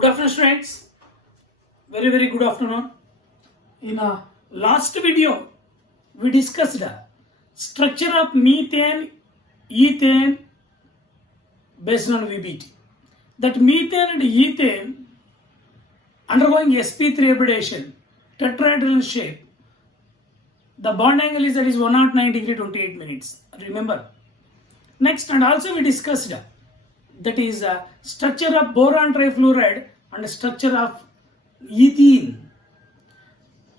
Good afternoon, friends. Very good afternoon. In a last video, we discussed the structure of methane, ethane based on VBT. That methane and ethane undergoing sp3 hybridization, tetrahedral shape. The bond angle is 109 degree 28 minutes. Remember. Next, and also we discussed that is structure of boron trifluoride and structure of ethene.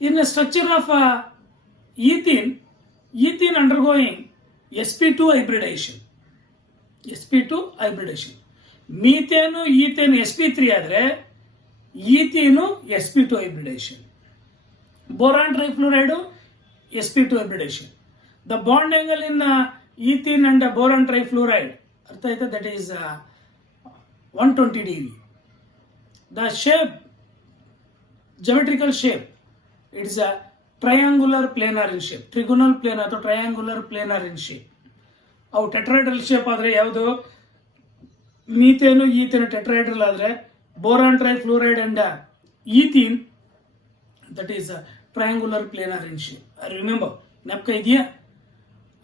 In the structure of ethene undergoing sp2 hybridization. sp2 hybridization. Methane, ethane sp3 ಆದರೆ ethene sp2 hybridization. Boron trifluoride sp2 hybridization. The bond angle in ethene and boron trifluoride, that is 120 degree. The shape, geometrical shape, it is a triangular planar in shape, trigonal planar ಅಥವಾ triangular planar in shape. ಅವು tetrahedral shape ಆದರೆ ಯಾವುದು methane ethane tetrahedral ಆದರೆ boron trifluoride and ethene that is triangular planar in shape. Remember, ಜ್ಞಾಪಕ ಇದೆಯಾ?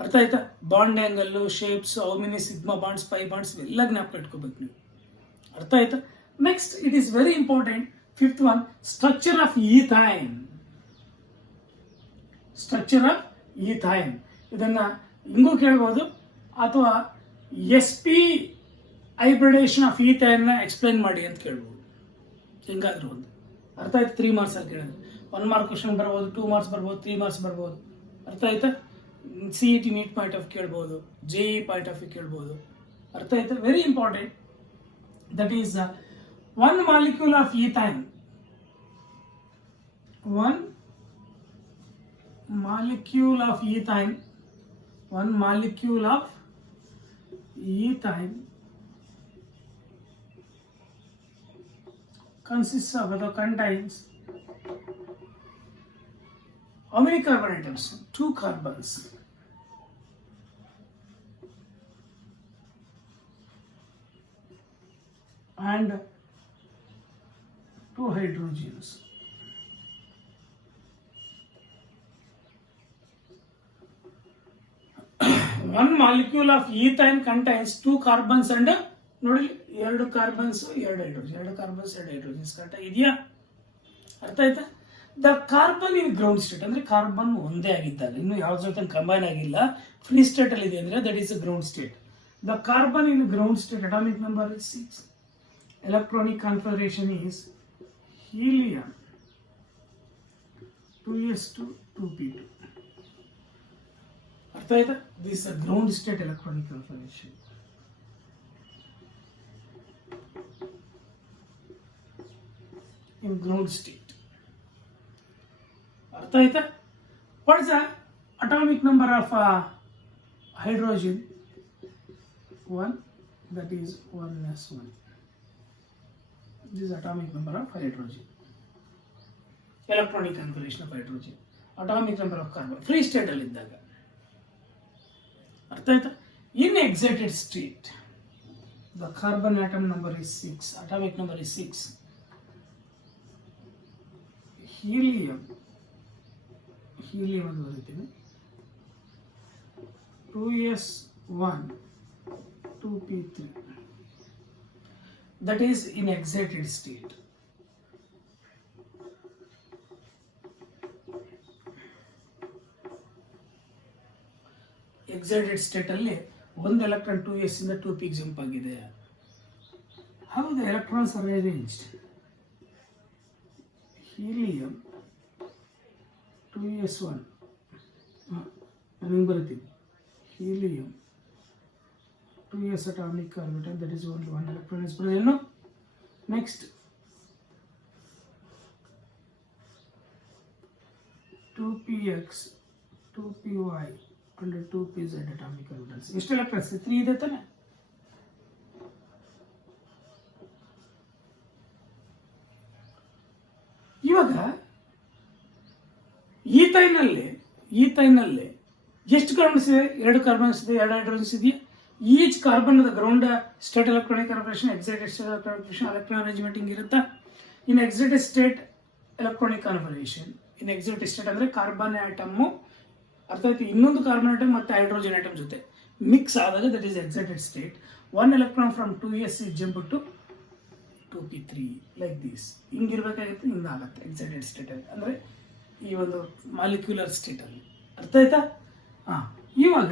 ಅರ್ಥ ಆಯ್ತಾ? Bond angle, shapes, how many sigma bonds, pi bonds ಎಲ್ಲ ಜ್ಞಾಪಕ ಇಟ್ಕೋಬೇಕು ನೀವು. ಅರ್ಥ ಆಯ್ತಾ? Next, it is very important. Fifth one, structure of ethyne. Structure of ethyne ಇದನ್ನ ಹಿಂಗೂ ಕೇಳ್ಬೋದು, ಅಥವಾ sp hybridisation of ethyne explain ಮಾಡಿ ಅಂತ ಕೇಳ್ಬೋದು. ಹೆಂಗಾದ್ರೂ ಒಂದು ಅರ್ಥ ಆಯ್ತು? 3 ಮಾರ್ಕ್ಸ್ ಅಲ್ಲಿ ಕೇಳಿದ್ರೆ 1 ಮಾರ್ಕ್ ಕ್ವಶನ್ ಬರ್ಬೋದು, 2 ಮಾರ್ಕ್ಸ್ ಬರ್ಬೋದು, 3 ಮಾರ್ಕ್ಸ್ ಬರ್ಬೋದು. ಅರ್ಥ ಆಯ್ತಾ? CET ನೀಟ್ ಪಾಯಿಂಟ್ ಆಫ್ ಕೇಳ್ಬೋದು, JE ಪಾಯಿಂಟ್ ಆಫ್ ಕೇಳ್ಬೋದು. ಅರ್ಥ ಆಯ್ತಾ? Very important. That is 1 molecule of ethyne. 1 molecule of ethane, 1 molecule of ethane consists of or contains how many carbon atoms? 2 carbons. And 2 hydrogens. One molecule of ethane contains 2 carbons and ನೋಡಿ 2 carbons 2 hydrogen, 2 carbons 2 hydrogens. Correct ಇದೆಯಾ? ಅರ್ಥ ಆಯ್ತಾ? The carbon in ground state ಅಂದ್ರೆ carbon ಒಂದೇ ಆಗಿದ್ದಾಗ, ಇನ್ನು ಯಾವ್ದು ಜೊತೆ ಕಂಬೈನ್ ಆಗಿಲ್ಲ, ಫ್ರೀ ಸ್ಟೇಟ್ ಅಲ್ಲಿ ಇದೆ ಅಂದ್ರೆ that is ground state. The carbon in ground state atomic number is 6. Electronic configuration is helium 2s2 2p2. ಅರ್ಥ ಆಯ್ತಾ? This ground state electronic configuration. In ground state. ಅರ್ಥ ಆಯ್ತಾ? What is the atomic number of hydrogen? 1, that is 1s1. This is atomic number of hydrogen. Electronic configuration of hydrogen. Atomic number of carbon. Free state ಅಲ್ಲಿ ಇದ್ದಾಗ. ಅರ್ಥ ಆಯ್ತಾ? In excited state the carbon atom number is 6. Atomic number is 6. Helium ಅಂತ ಬರೀತೀನಿ. 2s1 2p3. that is in excited state. Excited state ಅಲ್ಲಿ ಒಂದು electron 2s ಇಂದ 2p jump ಆಗಿದೆ. How the electrons are arranged? Helium 2s1 ನಾನು ಬರೀತೀನಿ. Helium 2s atomic orbital, that is only 1 electron is present. No? Next, 2px 2py and 2pz atomic orbitals. ಎಷ್ಟು electrons? 3 ಇದೆ ತಾನೆ? ಇವಾಗ ಈಥೈನಲ್ಲಿ ಎಷ್ಟು ಕಾರ್ಬನ್ಸ್ ಇದೆ? 2 ಕಾರ್ಬನ್ಸ್ ಇದೆ, 2 ಹೈಡ್ರೋಜನ್ಸ್ ಇದೆಯಾ? Each carbon the ground state electronic confirmation, excited state electronic confirmation, electron arrangement ಹಿಂಗಿರುತ್ತಾ. In excited state electronic confirmation, in excited state ಅಂದರೆ ಕಾರ್ಬನ್ ಆಟಮ್ ಅರ್ಥ ಆಯ್ತು, ಇನ್ನೊಂದು ಕಾರ್ಬನ್ ಆಟಮ್ ಮತ್ತು ಹೈಡ್ರೋಜನ್ ಆಟಮ್ ಜೊತೆ ಮಿಕ್ಸ್ ಆದಾಗ that is excited state. 1 electron from 2s is jump to 2p3 like this. ಹಿಂಗಿರ್ಬೇಕಾಗಿತ್ತು, ಹಿಂಗಾಗತ್ತೆ ಎಕ್ಸೈಟೆಡ್ ಸ್ಟೇಟಲ್ಲಿ, ಅಂದರೆ ಈ ಒಂದು ಮಾಲಿಕ್ಯುಲರ್ ಸ್ಟೇಟಲ್ಲಿ. ಅರ್ಥ ಆಯ್ತಾ? ಹಾಂ, ಇವಾಗ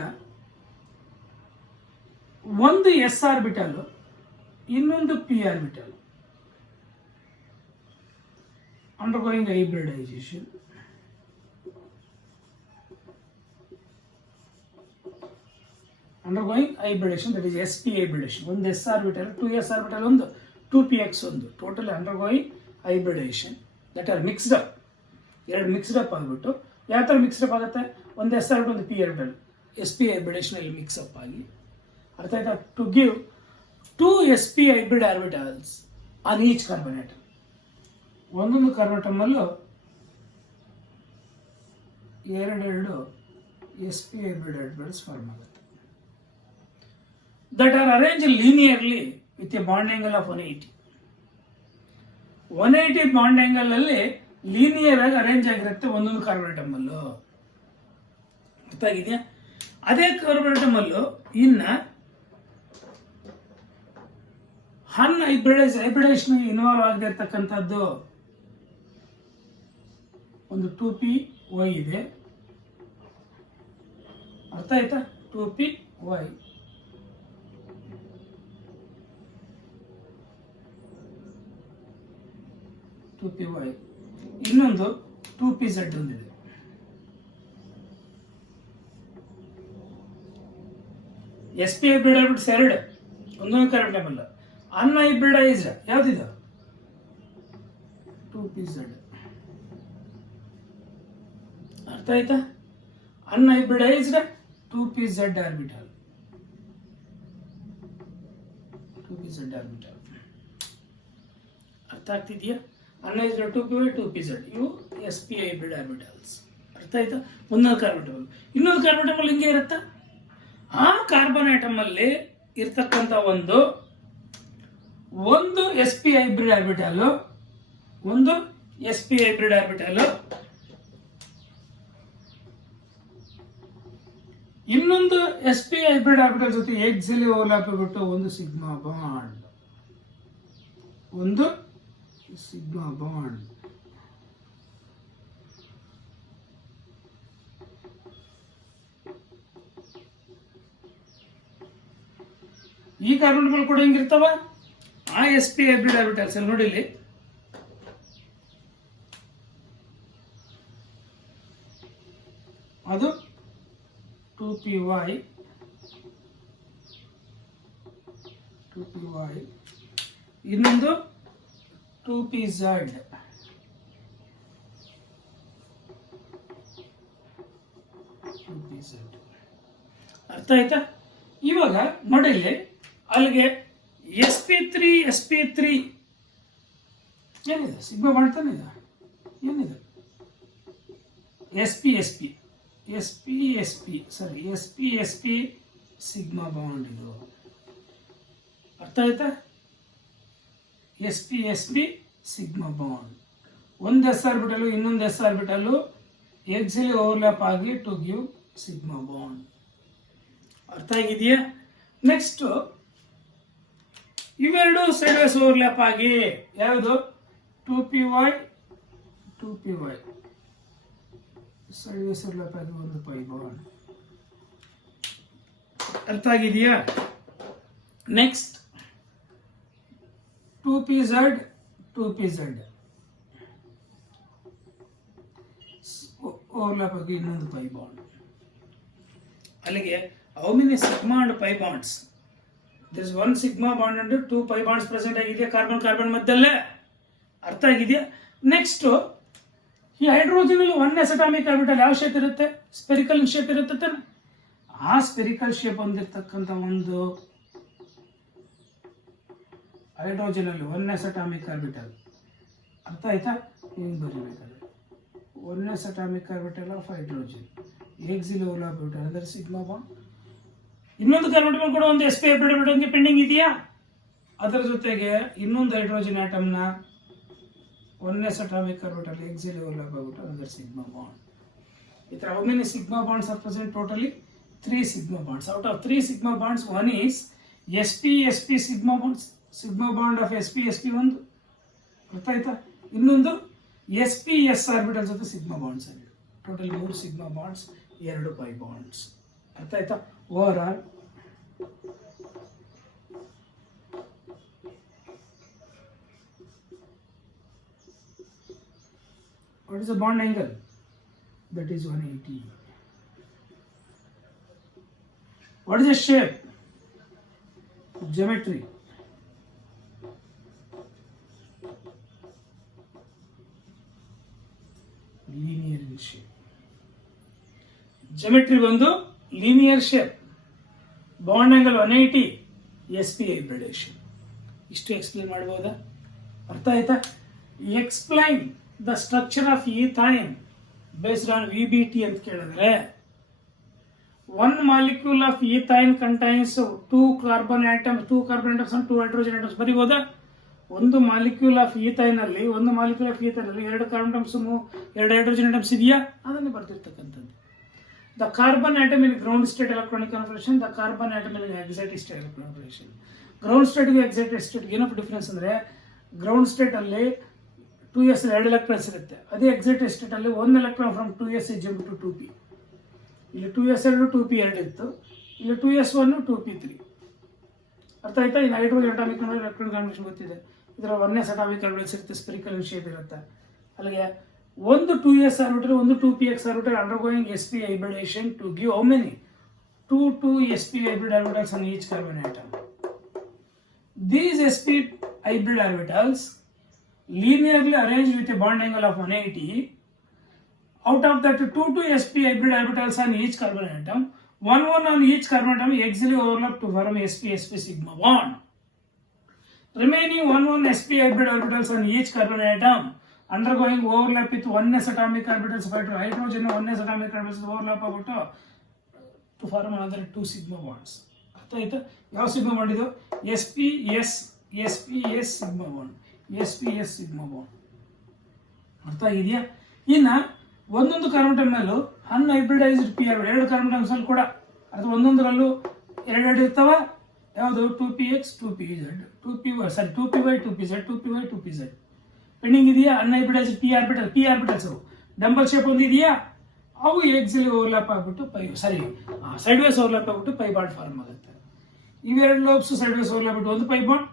ಒಂದು ಎಸ್ ಆರ್ಬಿಟಲ್ ಇನ್ನೊಂದು p orbital undergoing hybridization. Undergoing hybridization, that is sp hybridization. ಒಂದು ಎಸ್ ಆರ್ಬಿಟಲ್, 2s ಆರ್ಬಿಟಲ್ ಒಂದು, 2px ಒಂದು, total undergoing hybridization that are mixed up. ಎರಡು ಮಿಕ್ಸ್ಡ್ ಅಪ್ ಆಗಿಬಿಟ್ಟು ಯಾವ ಥರ ಮಿಕ್ಸ್ಡ್ ಅಪ್ ಆಗುತ್ತೆ, ಒಂದು ಎಸ್ ಆರ್ಬಿಟಲ್ ಒಂದು ಪಿ ಆರ್ಬಿಟಲ್ sp ಹೈಬ್ರಿಡೇಷನ್ ಅಲ್ಲಿ ಮಿಕ್ಸ್ ಅಪ್ ಆಗಿ. ಅರ್ಥ ಆಯ್ತಾ? To give 2 sp hybrid orbitals on each carbon atom. ಒಂದೊಂದು ಕಾರ್ಬನ್ ಆಟಮಲ್ಲೂ ಎರಡೆರಡು sp ಹೈಬ್ರಿಡ್ ಆರ್ಬಿಟಲ್ಸ್ ಫಾರ್ಮ್ ಆಗುತ್ತೆ. That are arranged linearly with a bond angle of 180. 180 bond angle ಅಲ್ಲಿ linear ಆಗಿ ಅರೇಂಜ್ ಆಗಿರುತ್ತೆ ಒಂದೊಂದು ಕಾರ್ಬನ್ ಆಟಮ್ ಅಲ್ಲೂ. ಅರ್ಥ ಆಗಿದೆಯಾ? ಅದೇ ಕಾರ್ಬನ್ ಆಟಮ್ ಅಲ್ಲೂ ಇನ್ನ ಹೈಬ್ರಿಡೇಷನ್ ಇನ್ವಾಲ್ವ್ ಆಗಿರ್ತಕ್ಕಂಥದ್ದು ಒಂದು 2py ಇದೆ. ಅರ್ಥ ಆಯ್ತಾ? 2py, ಇನ್ನೊಂದು 2pz ಒಂದಿದೆ. sp ಹೈಬ್ರಿಡ್ ಆಗ್ಬಿಟ್ಟು ಎರಡು ಒಂದೊಂದು ಕಾರ್ಬನ್ ಆಟಮ್ ಅಲ್ಲ. ಅನ್ಹೈಬ್ರಿಡೈಸ್ಡ್ ಯಾವ್ದಿದು? 2pz. ಅರ್ಥ ಆಯ್ತಾ? ಅನ್ಹೈಬ್ರಿಡೈಸ್ಡ್ 2pz ಆರ್ಬಿಟಲ್, 2pz ಆರ್ಬಿಟಲ್. ಅರ್ಥ ಆಗ್ತಿದೆಯಾ? ಅನ್ಹೈಬ್ರಿಡ್ 2py 2pz, ಇವು sp ಹೈಬ್ರಿಡ್ ಆರ್ಬಿಟಲ್ಸ್. ಅರ್ಥ ಆಯ್ತಾ? ಒಂದೊಂದು ಕಾರ್ಬನ್ ಆಟಮ್, ಇನ್ನೊಂದು ಕಾರ್ಬನ್ ಆಟಮ್ ಹಿಂಗೆ ಇರುತ್ತಾ? ಆ ಕಾರ್ಬನ್ ಆಟಮ್ ಅಲ್ಲಿ ಇರ್ತಕ್ಕಂಥ ಒಂದು sp ಹೈಬ್ರಿಡ್ ಆರ್ಬಿಟಲ್, ಒಂದು sp ಹೈಬ್ರಿಡ್ ಆರ್ಬಿಟಲ್, ಇನ್ನೊಂದು sp ಹೈಬ್ರಿಡ್ ಆರ್ಬಿಟಲ್ ಜೊತೆ ಎಕ್ಸಿಲಿ ಓವರ್ಲ್ಯಾಪ್ ಆಗಿಬಿಟ್ಟು ಒಂದು ಸಿಗ್ಮಾ ಬಾಂಡ್, ಒಂದು ಸಿಗ್ಮಾ ಬಾಂಡ್. ಈ ಕಾರ್ಬನ್ಗಳು ಕೂಡ ಹಿಂಗಿರ್ತಾವ. ಆ sp ಹೈಬ್ರಿಡ್ ಆರ್ಬಿಟಲ್ಸ್ ಅಲ್ಲಿ ನೋಡಿ, ಇಲ್ಲಿ ಅದು 2py, ಇನ್ನೊಂದು 2pz. ಅರ್ಥ ಆಯ್ತಾ? ಇವಾಗ ನೋಡಿ, ಅಲ್ಲಿಗೆ sp3 ಏನಿದೆ? ಸಿಗ್ಮಾ ಮಾಡ್ತಾನೆ ಇದೆ. ಏನಿದೆ? sp ಸಿಗ್ಮಾ ಬಾಂಡ್ ಇದು. ಅರ್ಥ ಆಯ್ತಾ? sp sigma bond. ಒಂದು ಎಸ್ ಆರ್ಬಿಟಲ್ ಇನ್ನೊಂದು ಎಸ್ ಆರ್ಬಿಟಲ್ ಎಕ್ಸಿಲಿ ಓವರ್ಲ್ಯಾಪ್ ಆಗಿ ಟು ಗಿವ್ ಸಿಗ್ಮಾ ಬಾಂಡ್. ಅರ್ಥ ಆಗಿದೆಯಾ? ನೆಕ್ಸ್ಟ್ ಇವೆರಡು ಸೈಡ್ ವೇಸ್ ಓವರ್ಲ್ಯಾಪ್ ಆಗಿ ಯಾವುದು? 2py ಸೈಡ್ ವೇಸ್ ಓವರ್ಲ್ಯಾಪ್ ಆಗಿ ಒಂದು ಪೈ ಬಾಂಡ್. ಅರ್ಥ ಆಗಿದೆಯಾ? ನೆಕ್ಸ್ಟ್ 2pz ಓವರ್ಲ್ಯಾಪ್ ಆಗಿ ಇನ್ನೊಂದು ಪೈ ಬಾಂಡ್. ಅಲ್ಲಿಗೆ how many sigma and pi bonds? This 1 sigma bond and 2 pi bonds present ಆಗಿದೆ ಕಾರ್ಬನ್ ಮಧ್ಯದಲ್ಲೇ. ಅರ್ಥ ಆಗಿದೆಯಾ? ನೆಕ್ಸ್ಟ್ ಈ ಹೈಡ್ರೋಜನ್ ಅಲ್ಲಿ 1s ಅಟಾಮಿಕ್ ಆರ್ಬಿಟಲ್ ಯಾವ ಶೇಪ್ ಇರುತ್ತೆ? ಸ್ಪೆರಿಕಲ್ ಶೇಪ್ ಇರುತ್ತೆ ತಾನೆ. ಆ ಸ್ಪೆರಿಕಲ್ ಶೇಪ್ ಹೊಂದಿರತಕ್ಕಂಥ ಒಂದು ಹೈಡ್ರೋಜನ್ ಅಲ್ಲಿ 1s ಅಟಾಮಿಕ್ ಆರ್ಬಿಟಲ್. ಅರ್ಥ ಆಯ್ತಾ? ಹಿಂಗೆ ಬರೀಬೇಕಾದ್ರೆ 1s atomic orbital of hydrogen axially overlap orbital ಅಂದರೆ ಸಿಗ್ಮಾ ಬಾಂಡ್ ಇನ್ನೊಂದು ಕಾರ್ಬನ್ ಆಟಮ್ ಕೂಡ ಒಂದು sp ಹೈಬ್ರಿಡ್ ಪೆಂಡಿಂಗ್ ಇದೆಯಾ? ಅದರ ಜೊತೆಗೆ ಇನ್ನೊಂದು ಹೈಡ್ರೋಜನ್ ಆಟಮ್ನ ಒಂದನೇ ಅಟಾಮಿಕ್ ಆರ್ಬಿಟಲ್ ಎಕ್ಸಿಲಿ ಓವರ್ಲ್ಯಾಪ್ ಆಗ್ಬಿಟ್ಟು ಅದರ ಸಿಗ್ಮಾ ಬಾಂಡ್. ಈ ತರ how many sigma bonds are present? Totally 3 sigma bonds. Out of 3 sigma bonds, one is sp sigma bonds, sigma bond of sp ಒಂದು ಅರ್ಥ ಆಯ್ತಾ? ಇನ್ನೊಂದು sp s ಆರ್ಬಿಟಲ್ ಜೊತೆ ಸಿಗ್ಮಾ ಬಾಂಡ್ಸ್ ಆಗಿದೆ. Totally 3 sigma bonds, 2 pi bonds. ಅರ್ಥ ಆಯ್ತಾ? Overall what is the bond angle? That is 180. What is the shape? Geometry. Linear in shape. Geometry ಬಂದು linear shape. Bond angle 180. sp hybridization. ಇಷ್ಟು explain ಮಾಡಬಹುದಾ? ಅರ್ಥ ಆಯ್ತಾ? Explain the structure of ethyne based on VBT ಅಂತ ಕೇಳಿದ್ರೆ, one molecule of ethane contains 2 carbon atoms and 2 hydrogen atoms. ಬರೀಬೋದಾ? ಒಂದು molecule of ethyne ಅಲ್ಲಿ, ಒಂದು ಮಾಲಿಕ್ಯೂಲ್ ಆಫ್ ಈಥೈನ್ ಅಲ್ಲಿ 2 ಕಾರ್ಬನ್ ಆಟಮ್ಸ್ 2 ಹೈಡ್ರೋಜನ್ ಆಟಮ್ಸ್ ಇದೆಯಾ? ಅದನ್ನು ಬರ್ತಿರ್ತಕ್ಕಂಥದ್ದು. The carbon atom in ground state electronic configuration, the carbon atom in excited state electronic configuration. Ground ಸ್ಟೇಟ್ಗೆ excited state ಏನಪ್ಪ difference ಅಂದ್ರೆ, ಗ್ರೌಂಡ್ ಸ್ಟೇಟ್ ಅಲ್ಲಿ 2s 2 ಎಲೆಕ್ಟ್ರಾನ್ಸ್ ಇರುತ್ತೆ. ಅದೇ ಎಕ್ಸೈಟೆಡ್ ಸ್ಟೇಟ್ ಅಲ್ಲಿ 1 electron from 2s is jumped to 2p. ಇಲ್ಲಿ 2s 2 2p 2 ಇತ್ತು, ಇಲ್ಲಿ 2s 1 2p 3. ಅರ್ಥ ಆಯ್ತಾ? ಇನ್ನು ಹೈಡ್ರೋಜನ್ ಅಟಾಮಿಕ್ ಎಲೆಕ್ಟ್ರಾನ್ ಕಾನ್ಫಿಗರೇಷನ್ ಗೊತ್ತಿದೆ. ಇದರ ಒಂದನೇ ಅಟಾಮಿಕ್ ಆರ್ಬಿಟಲ್ ಸಿಗುತ್ತೆ, ಸ್ಪೆರಿಕಲ್ ಶೇಪ್ ಇರುತ್ತೆ. ಅಲ್ಲಿಗೆ ಒಂದು 2s ಆರ್ಬಿಟಲ್, ಒಂದು 2px orbital undergoing sp hybridization to give how many? 2 sp hybrid orbitals on each carbon atom. These sp hybrid orbitals linearly arranged with a bond angle of 180. Out of that 2 sp hybrid orbitals on each carbon atom, 1 on each carbon atom axially overlap to form sp sigma bond. Remaining 1 sp hybrid orbitals on each carbon atom undergoing overlap with 1s atomic orbitals by hydrogen 1s atomic orbitals overlap ಆಗ್ಬಿಟ್ಟು to form another 2 sigma bonds. ಅರ್ಥ ಆಯ್ತಾ? ಯಾವ sigma bond ಇದು? sp s sigma bond, sp s sigma bond. ಅರ್ಥ ಆಗಿದೆಯಾ? ಇನ್ನ ಒಂದೊಂದು carbon atom ಮೇಲೂ ಅನ್ಹೈಬ್ರಿಡೈಸ್ಡ್ ಪಿ ಆರ್ಬಿಟಲ್ 2 ಕಾರ್ಬನ್ ಆಟಮ್ಸ್ ಅಲ್ಲಿ ಕೂಡ ಅದು ಒಂದೊಂದರಲ್ಲೂ 2 ಇರ್ತಾವ. ಯಾವುದು? 2px 2pz 2py 2pz 2py 2pz pending ಇದೆಯಾ? ಅನ್ಹೈಬ್ರಿಡೈಸ್ಡ್ ಪಿ ಆರ್ಬಿಟಲ್ಸ್ ಡಂಬಲ್ ಶೇಪ್ ಒಂದು ಇದೆಯಾ? ಅವು ಎಕ್ಸಿಲಿ ಓವರ್ಲ್ಯಾಪ್ ಆಗ್ಬಿಟ್ಟು ಸೈಡ್ ವೇಸ್ ಓವರ್ಲ್ಯಾಪ್ ಆಗ್ಬಿಟ್ಟು ಪೈ ಬಾಂಡ್ ಫಾರ್ಮ್ ಆಗುತ್ತೆ. ಇವೆರಡು ಲೋಬ್ಸ್ ಸೈಡ್ ವೇಸ್ ಓವರ್ಲ್ಯಾಪ್ ಆಗ್ಬಿಟ್ಟು ಒಂದು ಪೈ ಬಾಂಡ್,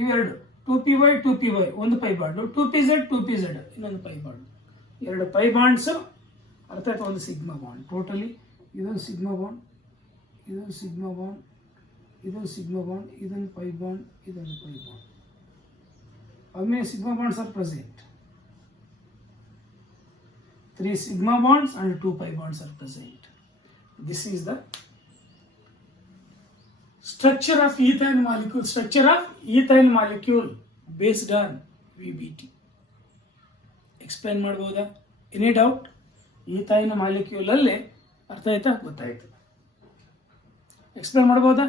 ಇವೆರಡು 2py 2py ಒಂದು ಪೈ ಬಾಂಡ್, 2pz 2pz ಇನ್ನೊಂದು ಪೈ ಬಾಂಡ್, 2 ಪೈ ಬಾಂಡ್ಸ್. ಅರ್ಥ ಆಯ್ತು? ಒಂದು ಸಿಗ್ಮಾ ಬಾಂಡ್. ಟೋಟಲಿ ಇದೊಂದು ಸಿಗ್ಮಾ ಬಾಂಡ್, ಇದೊಂದು ಸಿಗ್ಮಾ ಬಾಂಡ್, ಇದೊಂದು ಸಿಗ್ಮಾ ಬಾಂಡ್, ಇದೊಂದು ಪೈ ಬಾಂಡ್, ಇದೊಂದು pi bond. How many sigma bonds are present? 3 sigma bonds and 2 pi bonds are present. This is the structure of ethane molecule. Structure of ethane molecule based on VBT. Explain ಮಾಡಬಹುದಾ? Any doubt? ethane molecule ಅಲ್ಲಿ ಅರ್ಥ ಆಯ್ತಾ? ಗೊತ್ತಾಯ್ತು. Explain ಮಾಡಬಹುದಾ?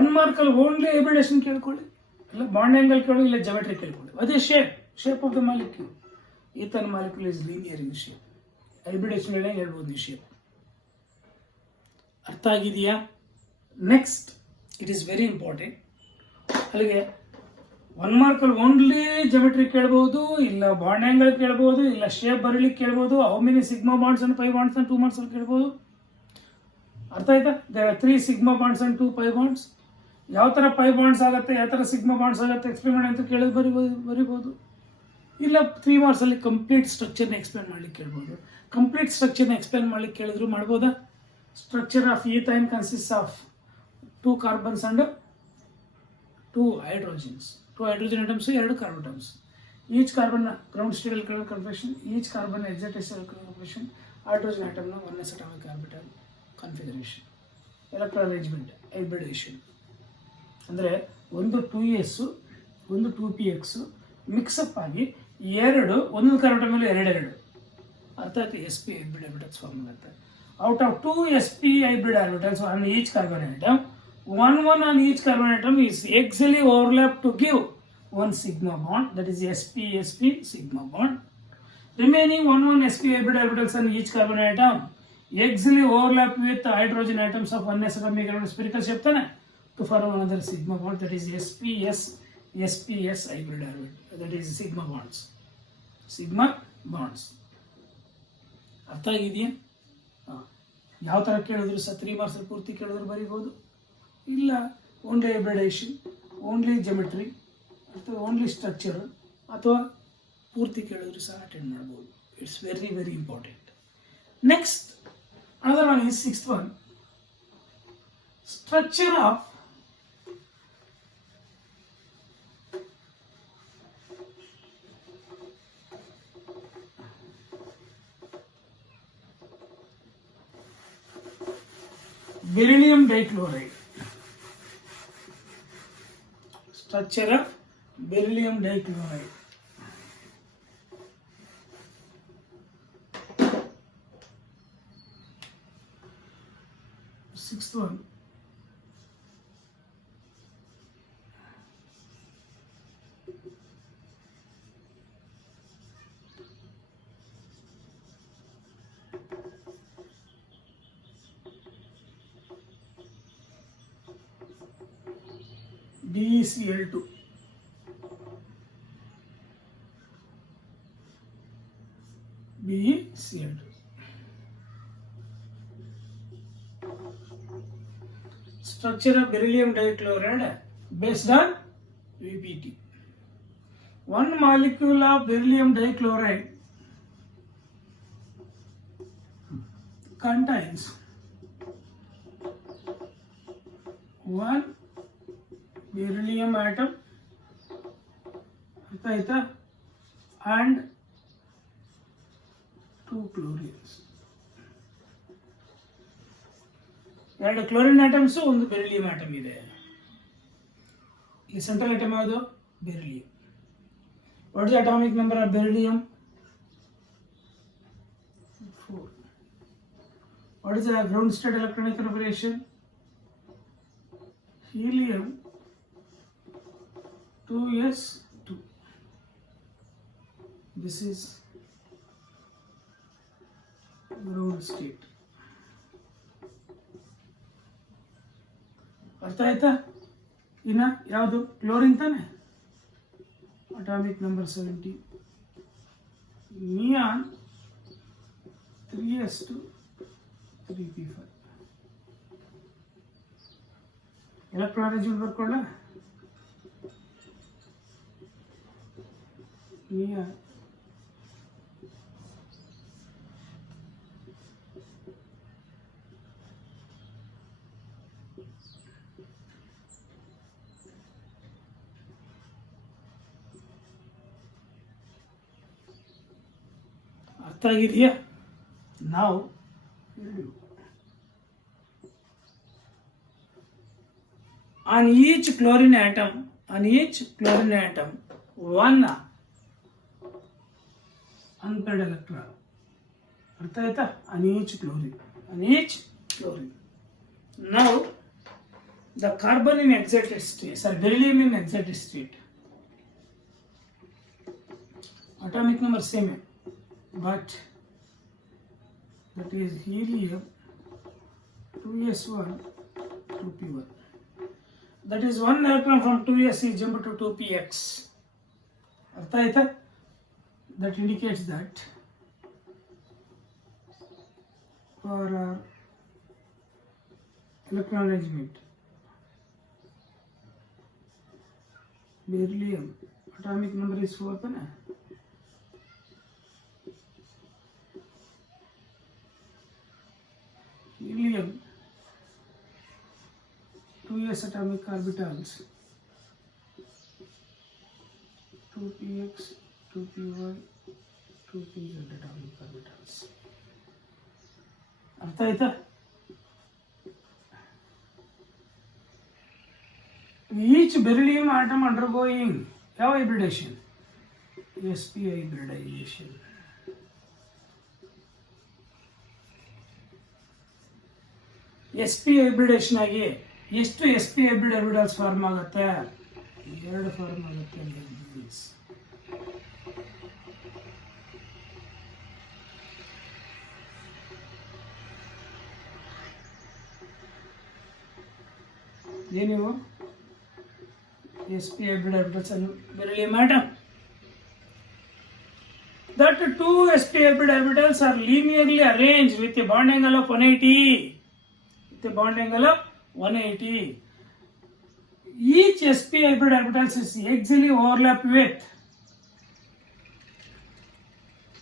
1 mark ಅಲ್ಲಿ only hybridisation ಕೇಳ್ಕೊಳ್ಳಿ, ಇಲ್ಲ bond angle ಕೇಳಿ, ಇಲ್ಲ ಜಾಮೆಟ್ರಿ ಕೇಳ್ಕೊಳ್ಳಿ. ಅದೇ shape of the molecule. Ethane molecule is linear in shape. Hybridization ಹೇಳ್ಬೋದು ಈ ಶೇಪ್. ಅರ್ಥ ಆಗಿದೆಯಾ? Next it is very important. ಅಲ್ಲಿಗೆ 1 ಮಾರ್ಕ್ ಅಲ್ಲಿ ಓನ್ಲಿ ಜಾಮೆಟ್ರಿ ಕೇಳ್ಬೋದು, ಇಲ್ಲ ಬಾಂಡ್ ಆಂಗಲ್ ಕೇಳ್ಬೋದು, ಇಲ್ಲ ಶೇಪ್ ಬರಲಿಕ್ಕೆ ಕೇಳ್ಬೋದು. How many sigma bonds and pi bonds and 2 marks ಅಲ್ಲಿ ಕೇಳ್ಬೋದು. ಅರ್ಥ ಆಯ್ತಾ? There are 3 sigma bonds and 2 pi bonds. ಯಾವ ಥರ ಪೈ ಬಾಂಡ್ಸ್ ಆಗುತ್ತೆ, ಯಾವ ಥರ ಸಿಗ್ಮಾ ಬಾಂಡ್ಸ್ ಆಗುತ್ತೆ ಎಕ್ಸ್ಪ್ಲೇನ್ ಅಂತ ಕೇಳಿದ್ರೆ ಬರಿಬೋದು. ಇಲ್ಲ 3 ಮಾರ್ಕ್ಸ್ ಅಲ್ಲಿ ಕಂಪ್ಲೀಟ್ ಸ್ಟ್ರಕ್ಚರ್ನ ಎಕ್ಸ್ಪ್ಲೇನ್ ಮಾಡ್ಲಿಕ್ಕೆ ಕೇಳ್ಬೋದು. ಕಂಪ್ಲೀಟ್ ಸ್ಟ್ರಕ್ಚರ್ನ ಎಕ್ಸ್ಪ್ಲೇನ್ ಮಾಡ್ಲಿಕ್ಕೆ ಕೇಳಿದ್ರು ಮಾಡ್ಬೋದಾ? Structure of ethyne consist of 2 carbons and 2 hydrogens. 2 hydrogen atoms, 2 carbon atoms. Each carbon ground state electronic configuration, each carbon excited state electronic configuration, hydrogen ಆಟಮ್ನ 1s atomic orbital configuration, electron arrangement, hybridisation. ಅಂದರೆ ಒಂದು 2s ಒಂದು 2px mix-up ಆಗಿ ಒಂದೊಂದು carbon ಮೇಲೆ 2 ಅರ್ಥ ಆಯ್ತು? sp hybrid orbitals form ಆಗುತ್ತೆ. out of 2 sp hybrid orbitals on each carbon atom, 1 on each carbon atom is axially overlapped to give one sigma bond, that is sp sigma bond. Remaining 1 sp hybrid orbitals on each carbon atom axially overlap with the hydrogen atoms of 1s atomic spherical shape to form another sigma bond, that is sps hybrid orbit, that is sigma bonds. ಅರ್ಥ ಆಗಿದೆಯಾ? ಯಾವ ಥರ ಕೇಳಿದ್ರು ಸಹ 3 marks ಪೂರ್ತಿ ಕೇಳಿದ್ರು ಬರೀಬೋದು, ಇಲ್ಲ only hybridisation, only ಜೆಮೆಟ್ರಿ ಅಥವಾ ಓನ್ಲಿ ಸ್ಟ್ರಕ್ಚರ್ ಅಥವಾ ಪೂರ್ತಿ ಕೇಳಿದ್ರು ಸಹ ಅಟೆಂಡ್ ಮಾಡ್ಬೋದು. It's very very important. Next another one is 6th one, structure of beryllium dichloride. Structure of beryllium dichloride. Sixth one, BeCl2. BeCl2. Structure of beryllium dichloride based on VBT. One molecule of beryllium dichloride contains one beryllium atom and 2 chlorines. ಎರಡು chlorine atoms, ಒಂದು beryllium atom ಇದೆ. ಈ central atom ಯಾವುದು? Beryllium. What is atomic number of beryllium? 4. What is the ground state electronic configuration? Helium 2s2. This is ground state. ಅರ್ಥ ಆಯ್ತಾ? ಇನ್ನ ಯಾವುದು? Chlorine ತಾನೆ. Atomic number 70. Neon 3s2 3p5. Electron arrangement ಬರ್ಕೊಳ್ಳ. Neon ಅರ್ಥ ಆಗಿದೆಯಾ? ನಾವು on each chlorine atom, one unpaired electron. ಅರ್ಥ ಆಯ್ತಾ? on each chlorine. Now the carbon in excited state, beryllium in excited state, atomic number same, but that is helium 2s1 2p1. That is one electron from 2s is jumped to 2px. ಅರ್ಥ ಆಯ್ತಾ? That indicates that for electron arrangement, beryllium atomic number is 4 pana. Helium 2s atomic orbitals 2px 2p1 2pz atomic orbitals. ಅರ್ಥ ಆಯ್ತಾ? Each beryllium atom undergoing ಯಾವ hybridization? sp hybridization. S p hybridization ಆಗಿ ಎಷ್ಟು s p hybrid orbitals form ಆಗುತ್ತೆ? 2 form ಆಗುತ್ತೆ. ಏನಿವು s p hybrid orbitals ಅನ್ನು ಬರಲಿ madam. That 2 sp hybrid orbitals are linearly arranged with a bond angle of 180. With a bond angle of 180. Each sp hybrid orbitals is axially overlapped with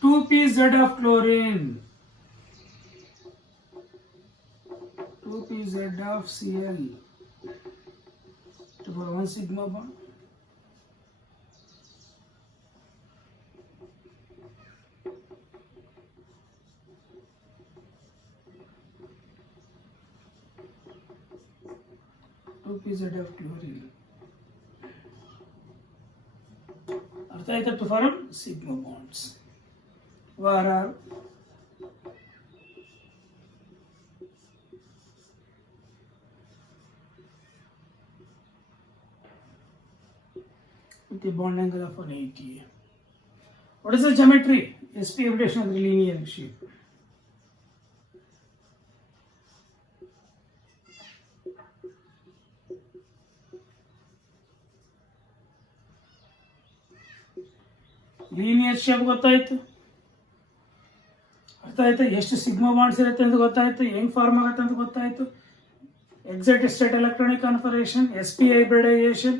2pz of chlorine, 2pz of Cl to form 1 sigma bond. PZ of chlorine. अर्थ आयता to form sigma bonds. Where are with the bond angle of 180. What is the geometry? sp hybridation of the linear shape. Linear shape ಗೊತ್ತಾಯ್ತು. ಅರ್ಥ ಆಯ್ತು. ಎಷ್ಟು sigma bonds ಇರುತ್ತೆ ಅಂತ ಗೊತ್ತಾಯ್ತು. ಹೆಂಗ್ form ಆಗುತ್ತೆ ಅಂತ ಗೊತ್ತಾಯ್ತು. Exact state electronic configuration, s p hybridization,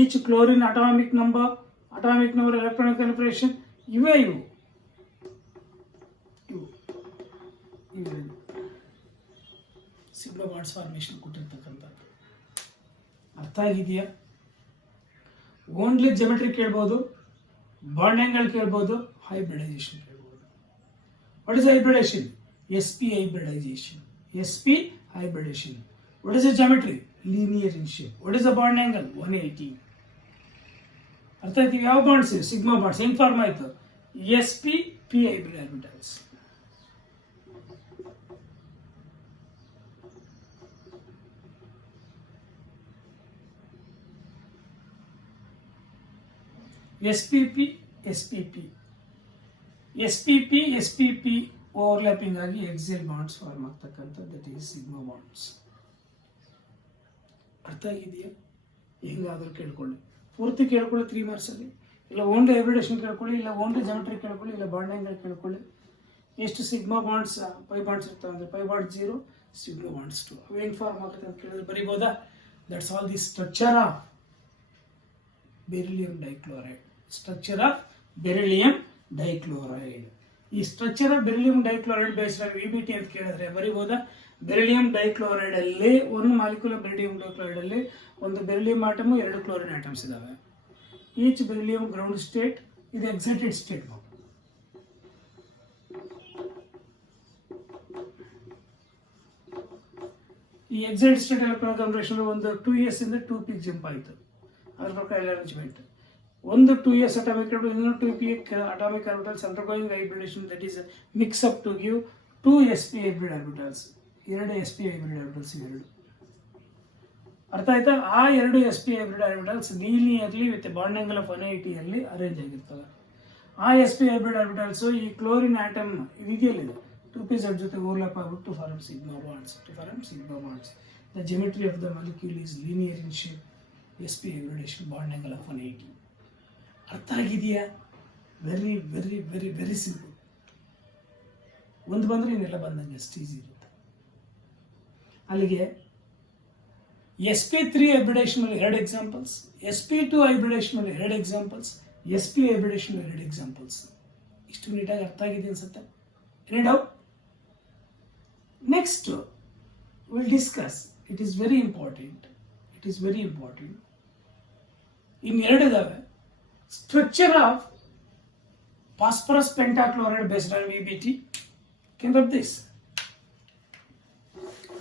each chlorine atomic number electronic configuration, ಇವು ಸಿಗ್ಮಾ ಬಾಂಡ್ಸ್ ಫಾರ್ಮೇಷನ್ ಕೊಟ್ಟಿರ್ತಕ್ಕಂಥದ್ದು. ಅರ್ಥ ಆಗಿದೆಯಾ? ಓನ್ಲಿ ಜಿಯೋಮೆಟ್ರಿ ಕೇಳ್ಬೋದು, ಬಾಂಡ್ ಆಂಗಲ್ ಕೇಳ್ಬೋದು, ಹೈಬ್ರಿಡೈಸೇಷನ್ ಕೇಳ್ಬೋದು. What is hybridization? sp hybridization. sp hybridation. What is the geometry? Linear in shape. What is the bond angle? 180. ಅರ್ಥ ಆಯ್ತು? ಯಾವ ಬಾಂಡ್ಸ್? Sigma bonds. ಹೆಂಗ್ ಫಾರ್ಮ್ ಆಯ್ತು? sp p hybrid orbitals. SPP overlapping ಆಗಿ axial bonds form ಆಗ್ತಕ್ಕಂಥದ್ದು, that is sigma bonds. ಅರ್ಥ ಆಗಿದೆಯಾ? ಹೆಂಗಾದ್ರೂ ಕೇಳ್ಕೊಳ್ಳಿ, ಪೂರ್ತಿ ಕೇಳ್ಕೊಳ್ಳಿ 3 ಮಾರ್ಕ್ಸ್ ಅಲ್ಲಿ. ಇಲ್ಲ ಓನ್ಲಿ ಹೈಬ್ರಿಡೇಷನ್ ಕೇಳ್ಕೊಳ್ಳಿ, ಇಲ್ಲ ಓನ್ಲಿ ಜಾಮೆಟ್ರಿ ಕೇಳ್ಕೊಳ್ಳಿ, ಇಲ್ಲ ಬಾಂಡ್ ಆಂಗಲ್ ಕೇಳ್ಕೊಳ್ಳಿ. ಎಷ್ಟು ಸಿಗ್ಮಾ ಬಾಂಡ್ಸ್ ಪೈ ಬಾಂಡ್ಸ್ ಇರ್ತಾವೆ ಅಂದರೆ ಪೈ ಬಾಂಡ್ 0, ಸಿಗ್ಮಾ ಬಾಂಡ್ಸ್ 2. ಅವು ಹೆಂಗೆ ಫಾರ್ಮ್ ಆಗುತ್ತೆ ಅಂತ ಕೇಳಿದ್ರೆ ಬರಿಬೋದಾ? That's all the structure of beryllium dichloride. Structure of beryllium dichloride. ಈ structure of beryllium dichloride based on VBT ಅಂತ ಕೇಳಿದ್ರೆ ಬರಿಬೋದಾ? ಬೆರಿಲಿಯಂ ಡೈಕ್ಲೋರೈಡ್ ಅಲ್ಲಿ ಒಂದು ಮಾಲಿಕ್ಯುಲರ್ ಬೆರಿಲಿಯಂ ಡೈಕ್ಲೋರೈಡ್ ಅಲ್ಲಿ ಒಂದು ಬೆರಿಲಿಯಂ ಆಟಮ್, 2 ಕ್ಲೋರಿನ್ ಆಟಮ್ಸ್ ಇದಾವೆ. ಈಚ್ ಬೆರಿಲಿಯಂ ಗ್ರೌಂಡ್ ಸ್ಟೇಟ್, ಇದು ಎಕ್ಸೈಟೆಡ್ ಸ್ಟೇಟ್. ಈ ಎಕ್ಸೈಟೆಡ್ ಸ್ಟೇಟ್ ಎಲೆಕ್ಟ್ರಾನ್ ಕಾನ್ಫಿಗರೇಷನ್ ಒಂದು 2s ಇಂದ 2p ಜಂಪ್ ಆಯಿತು. ಅದ್ರ ಪ್ರಕಾರ ಅರೇಂಜ್ಮೆಂಟ್ ಒಂದು 2s ಅಟಾಮಿಕ್ ಆರ್ಬಿಟಲ್, ಇನ್ನೊಂದು 2p atomic orbitals undergoing hybridization, that is mix up to give 2 sp hybrid orbitals. 2 sp hybrid orbitals ಇವೆರಡು. ಅರ್ಥ ಆಯ್ತಾ? ಆ 2 sp hybrid orbitals linearly with bond angle of 180 ಅಲ್ಲಿ ಅರೇಂಜ್ ಆಗಿರ್ತವೆ. ಆ sp ಹೈಬ್ರಿಡ್ ಆರ್ಬಿಟಲ್ಸ್ ಈ chlorine atom ಇದೆಯಲ್ಲಿದೆ 2pz ಜೊತೆ ಓವರ್ಲ್ಯಾಪ್ ಆಗಿಬಿಟ್ಟು form sigma bonds. The geometry of the molecule is linear in shape, sp hybridation, bond angle of 180. ಅರ್ಥ ಆಗಿದೆಯಾ? Very very very very simple. ಒಂದು ಬಂದರೆ ಇನ್ನೆಲ್ಲ ಬಂದಂಗೆ ಅಷ್ಟು ಈಸಿ ಇರುತ್ತೆ. ಅಲ್ಲಿಗೆ sp3 ಹೈಬ್ರಿಡೇಷನ್ ಅಲ್ಲಿ 2 ಎಕ್ಸಾಂಪಲ್ಸ್, sp2 ಹೈಬ್ರಿಡೇಷನ್ ಅಲ್ಲಿ 2 ಎಕ್ಸಾಂಪಲ್ಸ್, sp ಹೈಬ್ರಿಡೇಷನ್ ಅಲ್ಲಿ 2 ಎಕ್ಸಾಂಪಲ್ಸ್. ಇಷ್ಟು ನೀಟಾಗಿ ಅರ್ಥ ಆಗಿದೆ ಅನ್ಸುತ್ತೆ. Any doubt? Next will discuss, it is very important. ಇನ್ನು 2 ಇದಾವೆ. Structure of phosphorus pentachloride based on VBT. Can of this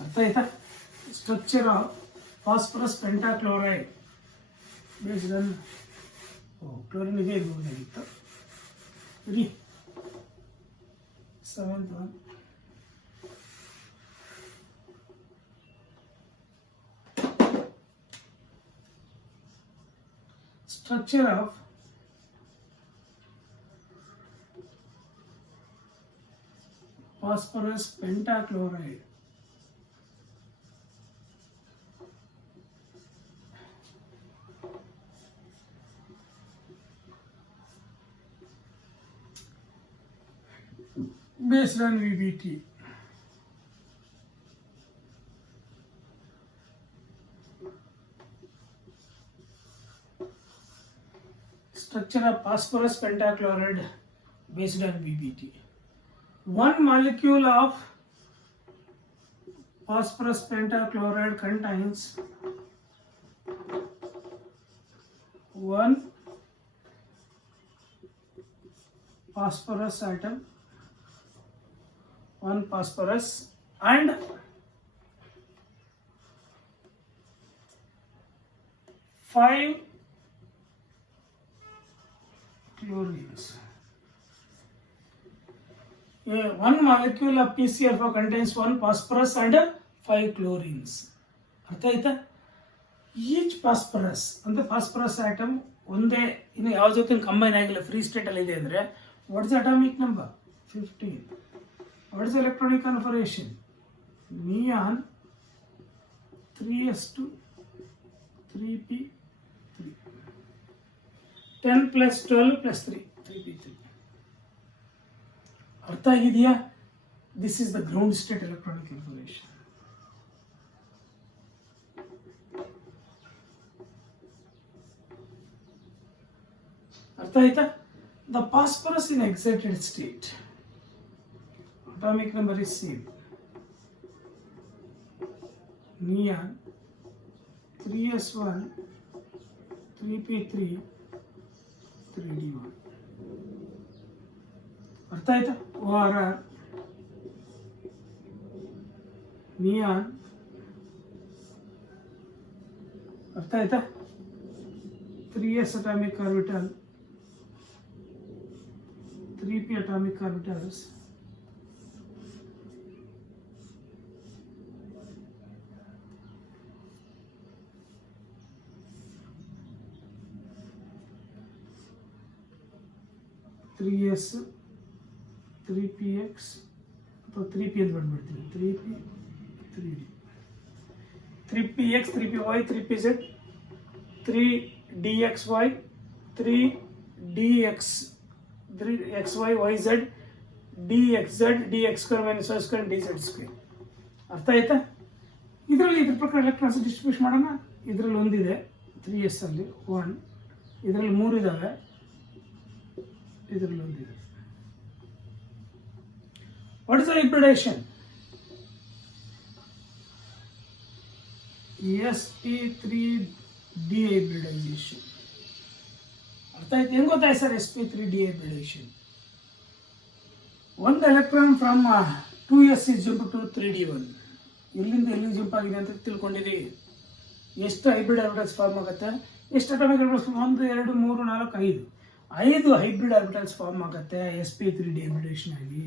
ಅರ್ಥ ಆಯ್ತಾ? Structure of phosphorus pentachloride based on chlorine ಇದೆ ಇರಬಹುದಾಗಿತ್ತು. Ready? 7th one. structure of phosphorus pentachloride. Based on VBT. Structure of phosphorus pentachloride based on VBT. One molecule of phosphorus pentachloride contains one phosphorus atom, one phosphorus and 5 chlorines. One molecule of PCl4 contains one phosphorus and 5 chlorines. ಅರ್ಥ ಆಯ್ತಾ? Each phosphorus ಅಂದ್ರೆ phosphorus atom ಒಂದೇ ಇನ್ನು ಯಾವ ಜೊತೆ combine ಆಗಿಲ್ಲ, free state ಅಲ್ಲಿ ಇದೆ ಅಂದ್ರೆ what is atomic number 15. What is electronic configuration? Neon 3s2 3p3 10 plus 12 plus 3 3p3. ಅರ್ಥ ಆಗಿದೆಯಾ? This is the ground state electronic configuration. ಅರ್ಥ ಆಯ್ತಾ? The phosphorus in excited state, atomic number is same. Neon 3s1 3p3 3d1. ಅರ್ಥ ಆಯ್ತಾ? ORR neon, ಅರ್ಥ ಆಯ್ತಾ? 3s atomic orbital, 3p atomic orbitals, three S 3px ಅಥವಾ 3p ಅಂತ ಬಂದ್ಬಿಡ್ತೀನಿ. 3p 3d 3px 3py 3pz 3dxy 3dx 3xy yz dxz dx square minus y square dz square. ಅರ್ಥ ಆಯ್ತಾ? ಇದರಲ್ಲಿ ಇದ್ರ ಪ್ರಕಾರ ಎಲೆಕ್ಟ್ರಾನ್ಸ್ ಡಿಸ್ಟ್ರಿಬ್ಯೂಟ್ ಮಾಡೋಣ. ಇದರಲ್ಲಿ ಒಂದಿದೆ 3s ಅಲ್ಲಿ 1, ಇದರಲ್ಲಿ 3 ಇದಾವೆ, ಇದರಲ್ಲಿ ಒಂದಿದೆ. What is the hybridization? sp3 dehybridization. ಅರ್ಥ ಆಯ್ತು? ಹೆಂಗ್ ಗೊತ್ತಾಯ್ತು ಸರ್ sp3 dehybridization? ಒಂದು electron from 2s is jump to 3d1. ಇಲ್ಲಿಂದ ಎಲ್ಲಿ ಜಂಪ್ ಆಗಿದೆ ಅಂತ ತಿಳ್ಕೊಂಡಿರಿ. ಎಷ್ಟು ಹೈಬ್ರಿಡ್ ಆರ್ಬಿಟಲ್ಸ್ ಫಾರ್ಮ್ ಆಗುತ್ತೆ? ಎಷ್ಟು atomic orbitals? 1 2 3 4 5 5 hybrid orbitals form ಆಗುತ್ತೆ sp3 dehybridization ಆಗಿ.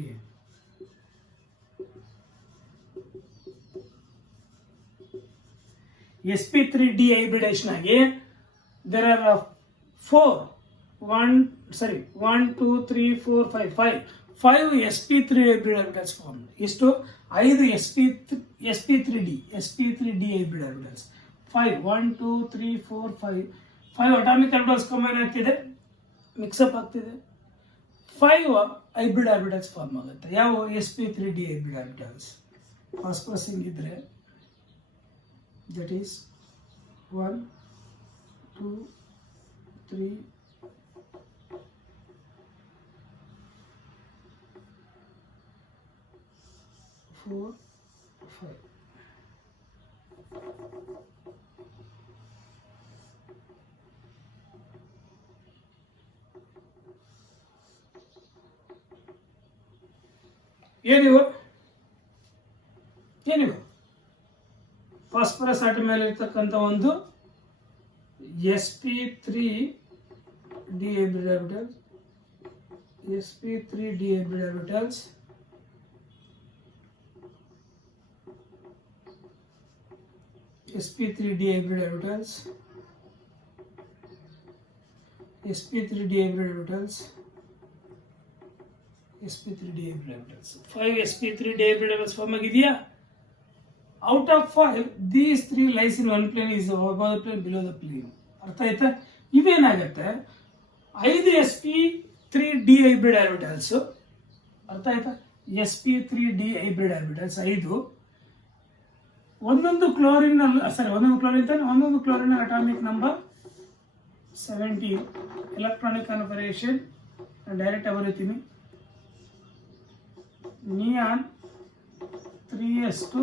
sp3 dehybridization ಆಗಿ there are 4 1 2 3 4 5 sp3 hybrid orbitals formed. ಎಷ್ಟು? 5 sp3d hybrid orbitals. 5 1 2 3 4 5 atomic orbitals combine ಆಗ್ತಿದೆ, ಮಿಕ್ಸಪ್ ಆಗ್ತಿದೆ, 5 ಹೈಬ್ರಿಡ್ ಆರ್ಬಿಟಲ್ಸ್ ಫಾರ್ಮ್ ಆಗುತ್ತೆ. ಯಾವ? sp3d hybrid orbitals. ಫಾಸ್ಫರಸ್ ಹಿಂಗಿದ್ರೆ that is 1 2 3 4 5. ಏನಿವು ಫಾಸ್ಫರಸ್ ಆಟಮ್ ಮೇಲೆ ಇರ್ತಕ್ಕಂಥ ಒಂದು sp3 dehybrid orbitals, sp3 dehybrid orbitals, sp3 dehybrid orbitals sp3d hybrid orbitals, sp3d hybrid orbitals, 5 sp3d hybrid orbitals form ಆಗಿದೆಯಾ? Out of 5 these 3 lies in one plane, is above the plane, below the plane. ಅರ್ಥ ಆಯ್ತಾ? ಇವೇನಾಗುತ್ತೆ 5 sp3d hybrid orbitals, ಅರ್ಥ ಆಯ್ತಾ? sp3d hybrid orbitals 5 ಒಂದೊಂದು chlorine ಒಂದೊಂದು chlorine atomic number 17. Electronic confirmation direct ಬರೀತೀನಿ. Neon 3s2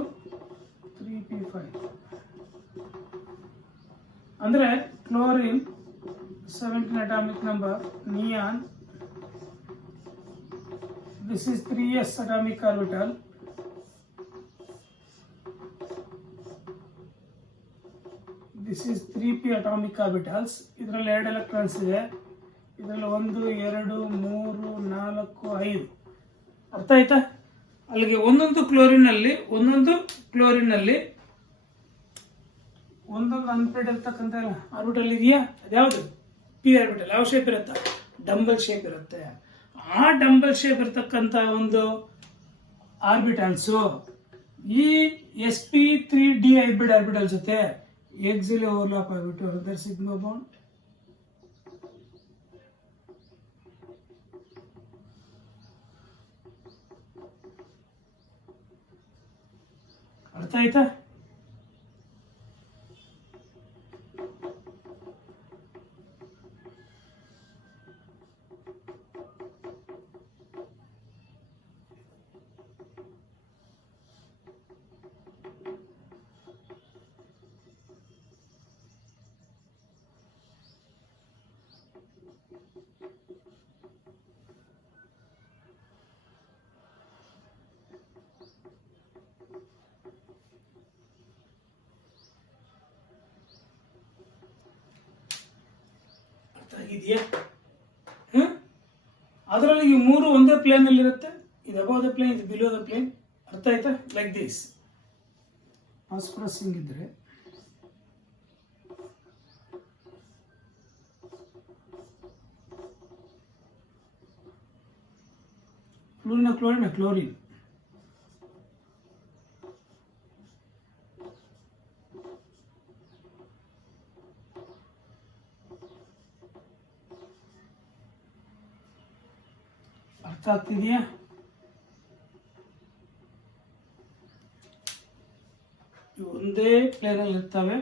3p5 ಅಂದರೆ chlorine 17 atomic number, neon this is 3s atomic orbital, this is 3p atomic orbitals. ಇದರಲ್ಲಿ 2 electrons ಇದೆ, ಇದರಲ್ಲಿ 1 2 3 4 5. ಅರ್ಥ ಆಯ್ತಾ? ಅಲ್ಲಿಗೆ ಒಂದೊಂದು ಕ್ಲೋರಿನಲ್ಲಿ ಒಂದೊಂದು ಅನ್ಪೇಡ್ ಇರ್ತಕ್ಕಂಥ ಆರ್ಬಿಟಲ್ ಇದೆಯಾ? ಅದ್ಯಾವುದು? P orbital. ಯಾವ ಶೇಪ್ ಇರುತ್ತೆ? ಡಂಬಲ್ ಶೇಪ್ ಇರುತ್ತೆ. ಆ ಡಂಬಲ್ ಶೇಪ್ ಇರ್ತಕ್ಕಂಥ ಒಂದು ಆರ್ಬಿಟಲ್ಸು ಈ sp3d ಹೈಬ್ರಿಡ್ ಆರ್ಬಿಟಲ್ ಜೊತೆ ಎಕ್ಸಿಲಿ ಓವರ್ಲಾಪ್ ಆಗಿಬಿಟ್ಟು ಅದರ ಸಿಗ್ಮಾ ಬಾಂಡ್ ಅರ್ಥ ಆಯ್ತಾ? ಇದೆಯಾ? ಅದರಲ್ಲಿ ಈ 3 ಒಂದೇ ಪ್ಲೇನ್ ಅಲ್ಲಿ ಇರುತ್ತೆ. ಇದು ಅಬೌವ್ ದ ಪ್ಲೇನ್, ಇದು ಬಿಲೋ ದ ಪ್ಲೇನ್. ಅರ್ಥ ಆಯ್ತಾ? Like this. ಫಾಸ್ಫರಸ್ ಹಿಂಗಿದ್ರೆ ಕ್ಲೋರಿನ್ ಅರ್ಥ ಆಗ್ತಿದೆಯಾ? ಒಂದೇ ಪ್ಲೇನ್ ಅಲ್ಲಿ ಇರ್ತವೆ.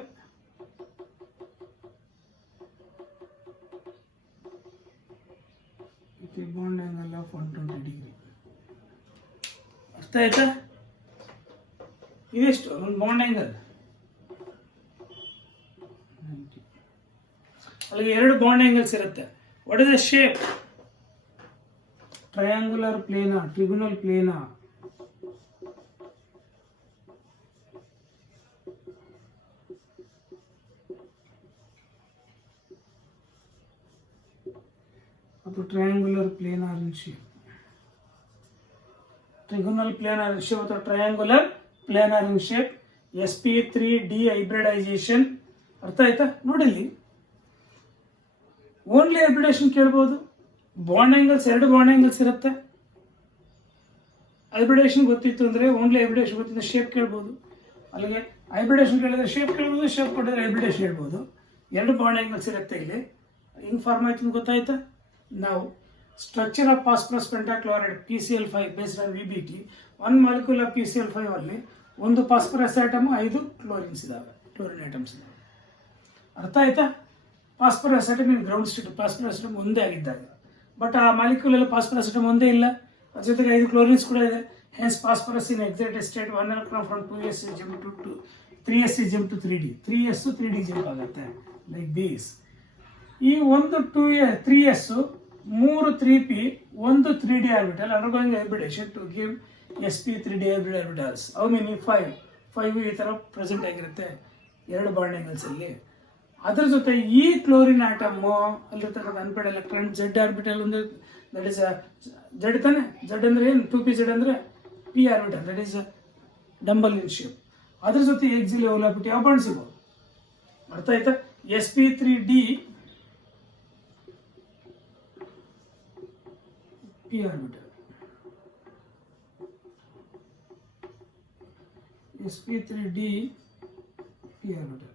Bond angle of 120 degree. ಅರ್ಥ ಆಯ್ತಾ? ಇದೆಷ್ಟು ಒಂದು ಬಾಂಡ್ ಆಂಗಲ್? ಅಲ್ಲಿಗೆ 2 ಬಾಂಡ್ ಆಂಗಲ್ಸ್ ಇರುತ್ತೆ. What is the shape? Triangular ಪ್ಲೇನಾ, ಟ್ರಿಗೊನಲ್ ಪ್ಲೇನಾ? ಅಥವಾ triangular planar in shape. Trigonal planar in shape ಅಥವಾ triangular planar in shape. sp3d hybridisation. ಅರ್ಥ ಆಯ್ತಾ? ನೋಡಿಲ್ಲಿ ಓನ್ಲಿ ಹೈಬ್ರಿಡೇಷನ್ ಕೇಳ್ಬೋದು. ಬಾಂಡ್ ಆಂಗಲ್ಸ್ 2 ಬಾಂಡ್ ಆಂಗಲ್ಸ್ ಇರುತ್ತೆ. ಹೈಬ್ರಿಡೇಷನ್ ಗೊತ್ತಿತ್ತು ಅಂದರೆ ಓನ್ಲಿ ಹೈಬ್ರಿಡೇಷನ್ ಗೊತ್ತಿದ್ದ ಶೇಪ್ ಕೇಳ್ಬೋದು. ಅಲ್ಲಿಗೆ ಹೈಬ್ರಿಡೇಷನ್ ಕೇಳಿದ್ರೆ ಶೇಪ್ ಕೇಳ್ಬೋದು, ಶೇಪ್ ಕೊಟ್ಟಿದ್ರೆ ಹೈಬ್ರಿಡೇಷನ್ ಹೇಳ್ಬೋದು. 2 ಬಾಂಡ್ ಆಂಗಲ್ಸ್ ಇರುತ್ತೆ ಇಲ್ಲಿ. ಹಿಂಗೆ ಫಾರ್ಮ್ ಆಯ್ತು ಗೊತ್ತಾಯ್ತಾ? ನಾವು structure of phosphorus pentachloride PCl5 based on VBT. 1 molecule of PCl5 ಅಲ್ಲಿ 1 ಫಾಸ್ಫರಸ್ ಆಟಮ್ 5 ಕ್ಲೋರಿನ್ಸ್ ಇದಾವೆ, ಕ್ಲೋರಿನ್ ಐಟಮ್ಸ್ ಇದಾವೆ. ಅರ್ಥ ಆಯ್ತಾ? Phosphorus atom in ground state, phosphorus atom ಒಂದೇ ಆಗಿದ್ದಾಗ. ಬಟ್ ಆ ಮಾಲಿಕ್ಯೂಲ್ ಅಲ್ಲಿ ಫಾಸ್ಫರಸ್ ಆಟಮ್ ಒಂದೇ ಇಲ್ಲ, ಅದ್ರ ಜೊತೆಗೆ 5 ಕ್ಲೋರಿನ್ಸ್ ಕೂಡ ಇದೆ. Hence phosphorus in excited state 1 electron from 2s is jumped to 3s is jumped to 3d. 3s 3d jump ಆಗುತ್ತೆ ಲೈಕ್ ದಿಸ್. ಈ ಒಂದು 3s 3 3p 1 3d orbital undergoing hybridization to give sp3d hybrid orbitals. How many? 5 ಈ ಥರ present ಆಗಿರುತ್ತೆ 2 bond angles ಅಲ್ಲಿ. ಅದ್ರ ಜೊತೆ ಈ ಕ್ಲೋರಿನ್ ಆಟಮ್ ಅಲ್ಲಿರ್ತಕ್ಕಂಥ ಅನ್ಪೇಡ್ ಎಲೆಕ್ಟ್ರಾನ್ Z ಆರ್ಬಿಟಲ್ ಒಂದು, ದಟ್ ಇಸ್ Z ತಾನೆ. Z ಅಂದ್ರೆ ಏನು? 2p Z ಅಂದ್ರೆ p orbital, that is dumbbell in shape. ಅದ್ರ ಜೊತೆ ಎಕ್ಸಿಲಿ ಓವರ್ಲಾಪ್ ಯಾವ ಬಾಂಡ್ ಸಿಗೋ? ಅರ್ಥ ಆಯ್ತಾ? sp3d p orbital, sp3d p orbital.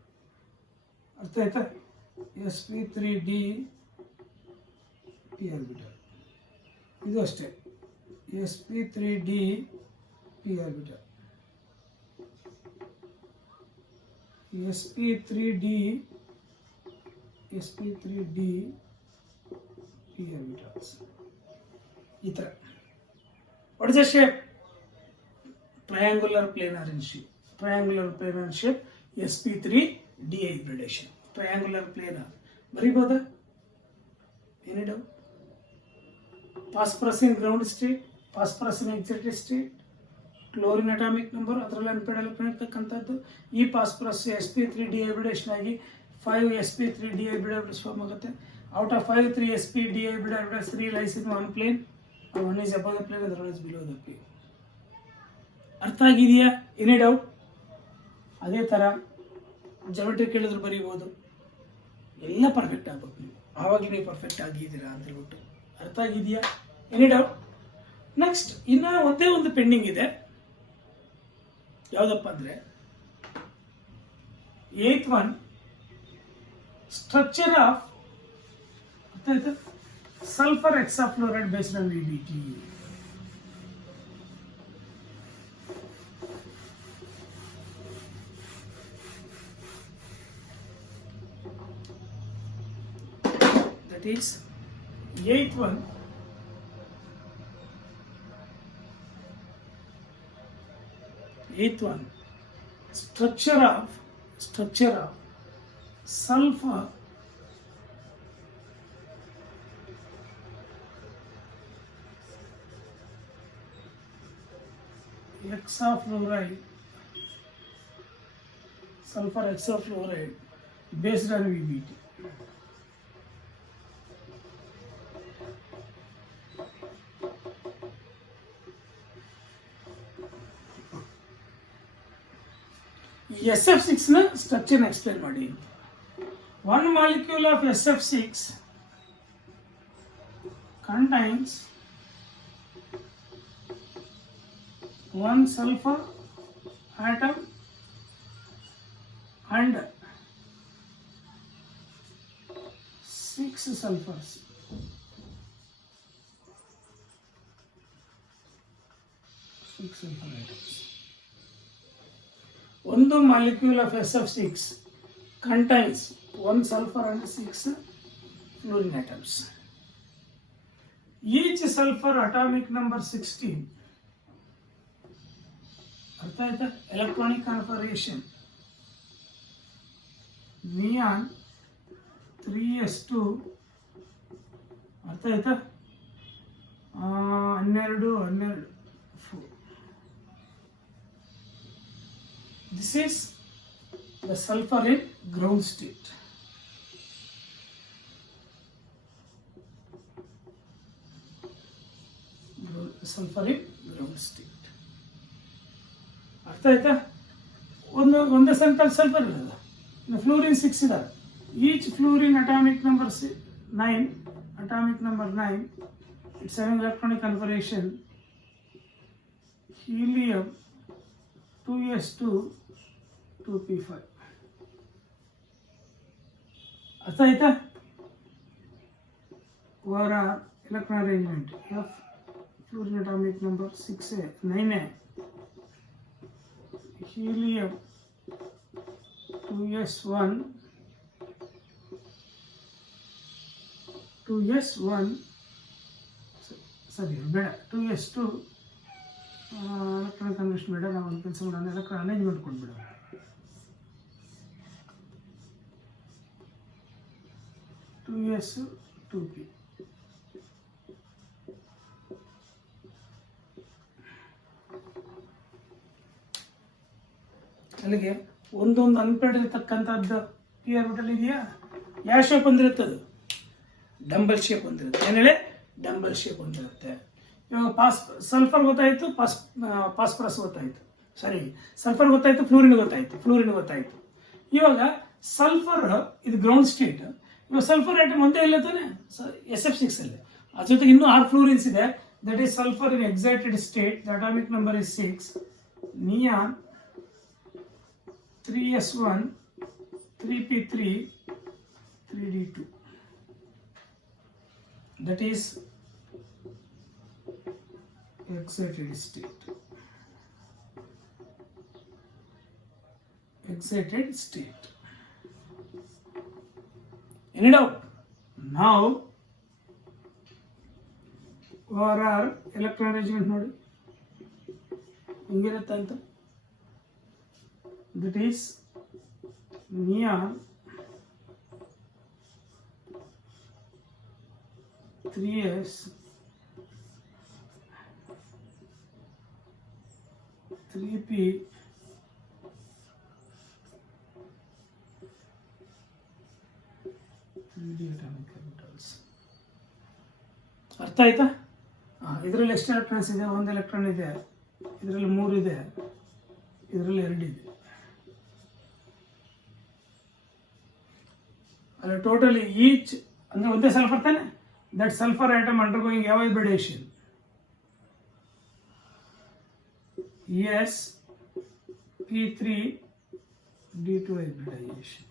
ಅರ್ಥ ಆಯ್ತಾ? sp3d p orbital. ಇದು ಅಷ್ಟೇ, sp3d p orbital, sp3d p orbitals. ಈ ಥರ. What is the shape? Triangular planar in shape. Triangular planar shape sp3d hybridation. Triangular planar ಬರೀಬೋದಾ? Any doubt? Phosphorus in ground state, phosphorus in excited state, chlorine atomic number ಅದರಲ್ಲಿ unpaired electron ಇರ್ತಕ್ಕಂಥದ್ದು. ಈ phosphorus sp3d hybridisation ಆಗಿ 5 sp3d hybrid form ಆಗುತ್ತೆ. Out of 5 3 sp3d hybrid 3 lies in one plane, one is above the plane, other one is below the plane. ಅರ್ಥ ಆಗಿದೆಯಾ? Any doubt? ಅದೇ ಥರ geometry ಕೇಳಿದ್ರು ಬರೀಬೋದು. ಎಲ್ಲ ಪರ್ಫೆಕ್ಟ್ ಆಗ್ಬೇಕು ನೀವು, ಆವಾಗ ನೀವು ಪರ್ಫೆಕ್ಟ್ ಆಗಿದ್ದೀರಾ ಅಂತ ಹೇಳ್ಬಿಟ್ಟು. ಅರ್ಥ ಆಗಿದೆಯಾ? Any doubt? ನೆಕ್ಸ್ಟ್ ಇನ್ನು ಒಂದೇ ಒಂದು ಪೆಂಡಿಂಗ್ ಇದೆ. ಯಾವುದಪ್ಪ ಅಂದರೆ 8th one, structure of sulphur hexafluoride based on VBT. That is 8th one, structure of sulfur hexafluoride based on VBT. SF6 ನ ಸ್ಟ್ರಕ್ಚರ್ ಎಕ್ಸ್ಪ್ಲೇನ್ ಮಾಡಿ. One molecule of SF6 contains one sulfur atom and 6 sulfurs. One molecule of SF6 contains one sulfur and 6 fluorine atoms. Each sulfur atomic number 16. ಅರ್ಥ ಆಯ್ತಾ? Electronic configuration neon 3s2. ಅರ್ಥ ಆಯ್ತಾ? 12 4. This is the sulfur in ground state. Sulfur in ground state. ಅರ್ಥ ಆಯ್ತಾ? ಒಂದೇ centre sulphur ಇರಲ್ಲ, fluorine 6 ಇದಾವೆ. Each fluorine atomic number 9, it's having electronic confirmation helium 2s2 2p5. ಅರ್ಥ ಆಯ್ತಾ? ಅವರ electron arrangement F fluorine atomic number 6 9 helium 2s1 ಸರಿ ಬೇಡ 2s2 ಎಲೆಕ್ಟ್ರಾನ್ ಕನ್ವರ್ಷನ್ ಬೇಡ. ನಾವು ಒಂದು ಕೆಲಸ ಮಾಡೋಣ, ಎಲೆಕ್ಟ್ರಾನ್ ಅರೇಂಜ್ಮೆಂಟ್ ಕೊಟ್ಬಿಡ. Two s 2p. ಅಲ್ಲಿಗೆ ಒಂದೊಂದು ಅನ್ಪೇಡ್ ಇರತಕ್ಕಂಥದ್ದು ಪಿ ಆರ್ಬಿಟಲ್ ಇದೆಯಾ? ಯಾವ ಶೇಪ್ ಹೊಂದಿರುತ್ತದು? ಡಂಬಲ್ ಶೇಪ್ ಹೊಂದಿರುತ್ತೆ. ಏನು ಹೇಳಿ? ಡಂಬಲ್ ಶೇಪ್ ಹೊಂದಿರುತ್ತೆ. ಇವಾಗ ಸಲ್ಫರ್ ಗೊತ್ತಾಯಿತು, ಫಾಸ್ಫರಸ್ ಗೊತ್ತಾಯಿತು, ಸಾರಿ ಸಲ್ಫರ್ ಗೊತ್ತಾಯಿತು, ಫ್ಲೂರಿನ್ ಗೊತ್ತಾಯಿತು. ಇವಾಗ ಸಲ್ಫರ್ ಇದು ಗ್ರೌಂಡ್ ಸ್ಟೇಟ್. ಇವಾಗ ಸಲ್ಫರ್ ಐಟಮ್ ಒಂದೇ ಇಲ್ಲ ತಾನೆ SF6 ಅಲ್ಲಿ, ಅದ್ರ ಜೊತೆಗೆ ಇನ್ನೂ 6 ಫ್ಲೂರಿನ್ಸ್ ಇದೆ. that is sulfur in excited state. The atomic number is 6. Neon 3s1 3p3 3d2. That is excited state. Excited state. Any doubt? Now ORR electron arrangement ನೋಡಿ ಹಿಂಗಿರುತ್ತೆ ಅಂತ. That is neon 3s 3p 3d atomic orbitals. ಅರ್ಥ ಆಯ್ತಾ? ಇದರಲ್ಲಿ ಎಷ್ಟು electrons ಇದೆ? ಒಂದು electron ಇದೆ, ಇದರಲ್ಲಿ 3 ಇದೆ, ಇದರಲ್ಲಿ 2 ಇದೆ. ಅಲ್ಲ ಟೋಟಲಿ ಈಚ್ ಅಂದರೆ ಒಂದೇ ಸಲ್ಫರ್ ತಾನೆ. ದಟ್ ಸಲ್ಫರ್ ಆಟಮ್ ಅಂಡರ್ಗೋಯಿಂಗ್ ಯಾವ hybridisation? sp3d2 hybridization.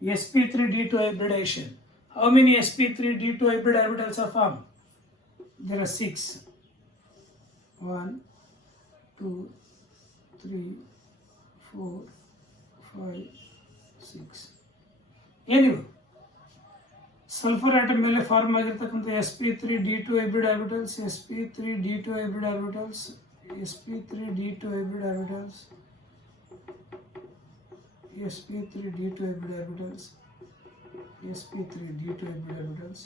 sp3d2 hybridization. How many sp3d2 hybrid orbitals are formed? There are 6. 1, 2, 3, 4, 5, 6. ಏನಿವು sulphur atom ಮೇಲೆ ಫಾರ್ಮ್ ಆಗಿರ್ತಕ್ಕಂಥ sp3d2 hybrid orbitals, sp3d2 hybrid orbitals, sp3d2 hybrid orbitals, sp3d2 hybrid orbitals, sp3d2 hybrid orbitals,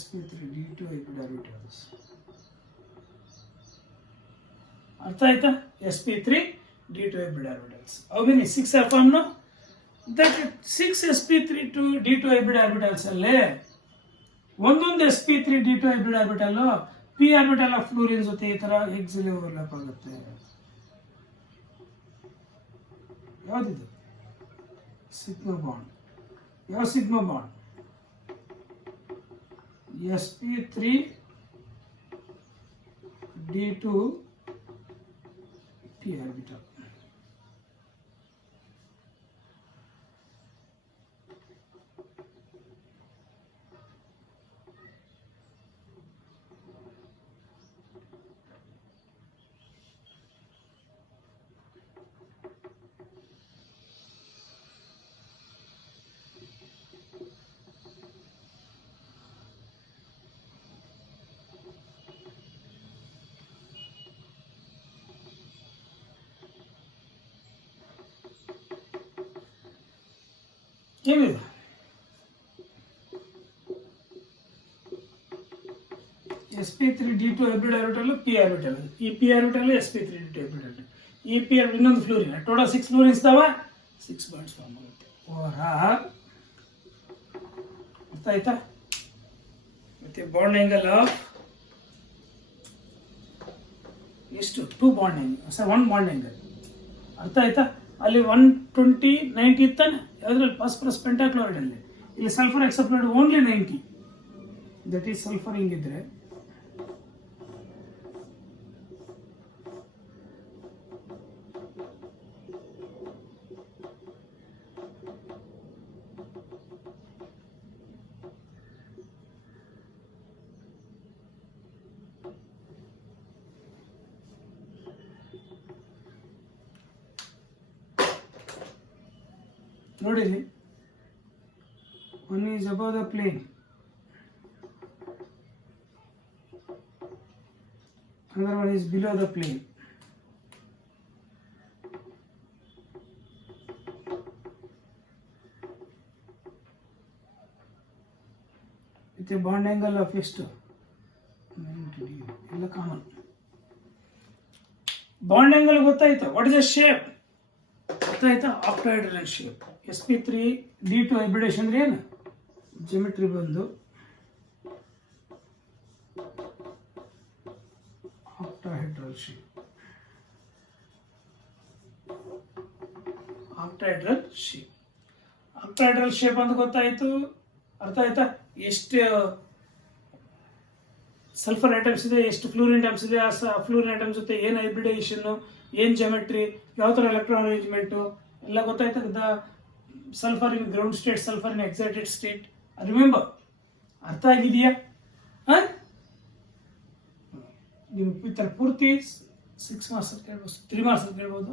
sp3d2 hybrid orbitals. ಅರ್ಥ ಆಯ್ತಾ? sp3d2 hybrid orbitals. How many? 6 are formed now. That 6 sp3d2 hybrid orbitals ಅಲ್ಲೇ ಒಂದೊಂದು sp3d2 hybrid orbital p orbital of fluorine ಜೊತೆ ಈ ತರ exactly overlap ಆಗುತ್ತೆ. ಯಾವ್ದಿದು? Sigma bond. ಯಾವ sigma bond? sp3d2 p orbital. ಏನಿದೆ? sp3d2 hybrid orbital p orbital. ಈ p orbital sp3d2 hybrid orbital. ಈ p orbital ಇನ್ನೊಂದು ಫ್ಲೂರಿನ್. ಟೋಟಲ್ 6 ಫ್ಲೂರಿನ್ಸ್ ಇದಾವ, 6 ಬಾಂಡ್ಸ್ ಫಾರ್ಮ್ ಆಗುತ್ತೆ. ಅರ್ಥ ಆಯ್ತಾ? ಮತ್ತೆ ಬಾಂಡ್ ಆಂಗಲ್ ಆಫ್ ಎಷ್ಟು? 2 ಬಾಂಡ್ ಆಂಗಲ್, 1 ಬಾಂಡ್ ಆಂಗಲ್. ಅರ್ಥ ಆಯ್ತಾ? ಅಲ್ಲಿ 120 90 ಇತ್ತಾನೆ ಯಾವುದ್ರಲ್ಲಿ? ಫಾಸ್ಫರಸ್ ಪೆಂಟಾಕ್ಲೋರೈಡ್ ಅಲ್ಲಿ. ಇಲ್ಲಿ sulphur accepted only 90. That is sulphur ಹಿಂಗಿದ್ರೆ ನೋಡಿರಿ, one is above the plane, another one is below the plane. With a bond angle of ಎಷ್ಟು? 90 degree. ಎಲ್ಲ ಕಾಮನ್. ಬಾಂಡ್ ಆಂಗಲ್ ಗೊತ್ತಾಯ್ತಾ? ವಾಟ್ ಇಸ್ ದ ಶೇಪ್ ಗೊತ್ತಾಯ್ತಾ? Octahedral shape. sp3d2 hybridisation ಅಂದ್ರೆ ಏನು? Geometry ಬಂದು octahedral shape. Octahedral shape octahedral shape ಅಂತ ಗೊತ್ತಾಯಿತು. ಅರ್ಥ ಆಯ್ತಾ? ಎಷ್ಟು ಸಲ್ಫರ್ ಐಟಮ್ಸ್ ಇದೆ, ಎಷ್ಟು ಫ್ಲೂರಿನ್ ಐಟಮ್ಸ್ ಇದೆ, ಆ ಫ್ಲೂರಿನ್ ಐಟಮ್ಸ್ ಜೊತೆ ಏನು ಹೈಬ್ರಿಡೈಸೇಷನ್ನು, ಏನು ಜಾಮೆಟ್ರಿ, ಯಾವ ಥರ ಎಲೆಕ್ಟ್ರಾನ್ ಅರೇಂಜ್ಮೆಂಟು ಎಲ್ಲ ಗೊತ್ತಾಯ್ತು. The sulphur in ground state, sulphur in excited state. Remember, ಅರ್ಥ ಆಗಿದೆಯಾ? ನೀವು ಈ ಥರ ಪೂರ್ತಿ 6 ಮಾರ್ಕ್ಸ್ ಕೇಳ್ಬೋದು, 3 ಮಾರ್ಕ್ಸ್ ಕೇಳ್ಬೋದು.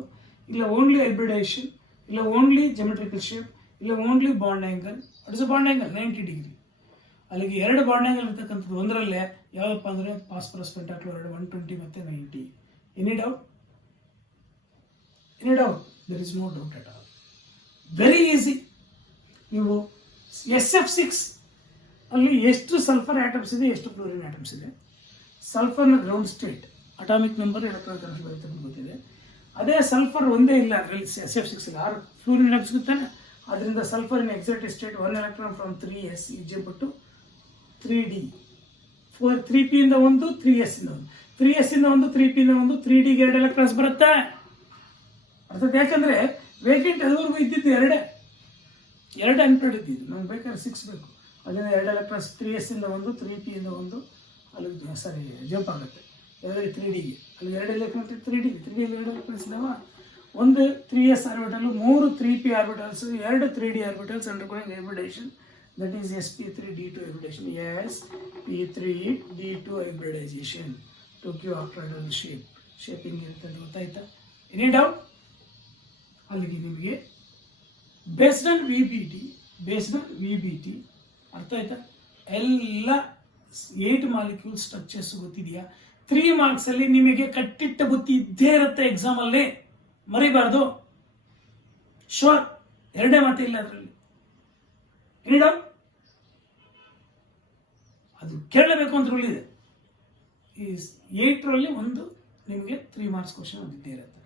ಇಲ್ಲ ಓನ್ಲಿ ಹೈಬ್ರಿಡೈಸೇಷನ್, ಇಲ್ಲ ಓನ್ಲಿ ಜಾಮೆಟ್ರಿಕಲ್ ಶೇಪ್, ಇಲ್ಲ only bond angle. What is a bond angle? 90 degree. ಅಲ್ಲಿಗೆ 2 ಬಾಂಡ್ ಆ್ಯಂಗಲ್ ಇರ್ತಕ್ಕಂಥದ್ದು. ಒಂದರಲ್ಲೇ ಯಾವಪ್ಪ ಅಂದರೆ ಫಾಸ್ಫರಸ್ ಪೆಂಟಾಕ್ಲೋರೈಡ್ 120 ಮತ್ತು 90. Any doubt? Any doubt? There is no doubt at all. Very easy. ನೀವು SF6 ಅಲ್ಲಿ ಎಷ್ಟು ಸಲ್ಫರ್ ಆಟಮ್ಸ್ ಇದೆ, ಎಷ್ಟು ಫ್ಲೋರಿನ್ ಆಟಮ್ಸ್ ಇದೆ, ಸಲ್ಫರ್ನ ground state, atomic number, electron configuration ಗೊತ್ತಿದೆ. ಅದೇ ಸಲ್ಫರ್ ಒಂದೇ ಇಲ್ಲ ಅದರಲ್ಲಿ SF6 ಅಲ್ಲಿ 6 ಫ್ಲೋರಿನ್ ಆಟಮ್ಸ್ ಸಿಗುತ್ತಾನೆ. ಅದರಿಂದ sulphur in excited state 1 electron from 3s ಈಜಿಬಿಟ್ಟು 3d, 3p ಇಂದ 1, 3s ಇಂದ 1, 3s ಇಂದ 1, 3p ಇಂದ 1, 3d ಗೆ 2 ಎಲೆಕ್ಟ್ರಾನ್ಸ್ ಬರುತ್ತೆ. ಅರ್ಥಾತ್ ಯಾಕಂದ್ರೆ ವೇಕೆಂಟ್ ಅದುವರೆಗೂ ಇದ್ದಿದ್ದು 2 ಅನ್ಪೇಡ್ ಇದ್ದಿದ್ದು. ನಮ್ಗೆ ಬೇಕಾದ್ರೆ 6 ಬೇಕು. ಅದರಿಂದ 2 ಎಲೆಕ್ಟ್ರಾನ್ಸ್ 3s ಇಂದ 1, 3p ಇಂದ 1 ಅಲ್ಲಿ ಜಂಪ್ ಆಗುತ್ತೆ. 2 3ಡಿಗೆ ಅಲ್ಲಿ 2 ಎಲೆಕ್ಟ್ರಾನ್ 3ಡಿ 2 ಎಲೆಕ್ಟ್ರಾನ್ಸ್ ಇದಾವ. 1 3s orbital, 3 3p orbitals, 2 3d orbitals undergoing hybridization. That is sp3d2 hybridization. sp3d2 hybridization to give octahedral shape. Shaping ಇರುತ್ತೆ ಅಂತ ಗೊತ್ತಾಯ್ತಾ? Any doubt? ಅಲ್ಲಿಗೆ ನಿಮಗೆ ಬೇಸ್ಡ್ ಆನ್ VBT ಅರ್ಥ ಆಯ್ತಾ? ಎಲ್ಲ 8 ಮಾಲಿಕ್ಯೂಲ್ ಸ್ಟ್ರಕ್ಚರ್ಸ್ ಗೊತ್ತಿದೆಯಾ? 3 ಮಾರ್ಕ್ಸ್ ಅಲ್ಲಿ ನಿಮಗೆ ಕಟ್ಟಿಟ್ಟ ಬುತ್ತಿ ಇದ್ದೇ ಇರುತ್ತೆ ಎಕ್ಸಾಮಲ್ಲಿ, ಮರಿಬಾರ್ದು. ಶೋರ್, 2 ಮಾತಿಲ್ಲ ಅದರಲ್ಲಿ. Any doubt? ಅದು ಕೇಳಲೇಬೇಕು ಅಂತ ರೂಲ್ ಇದೆ. ಈ 8ರಲ್ಲಿ ಒಂದು ನಿಮಗೆ 3 ಮಾರ್ಕ್ಸ್ ಕ್ವಶನ್ ಇದ್ದೇ ಇರುತ್ತೆ.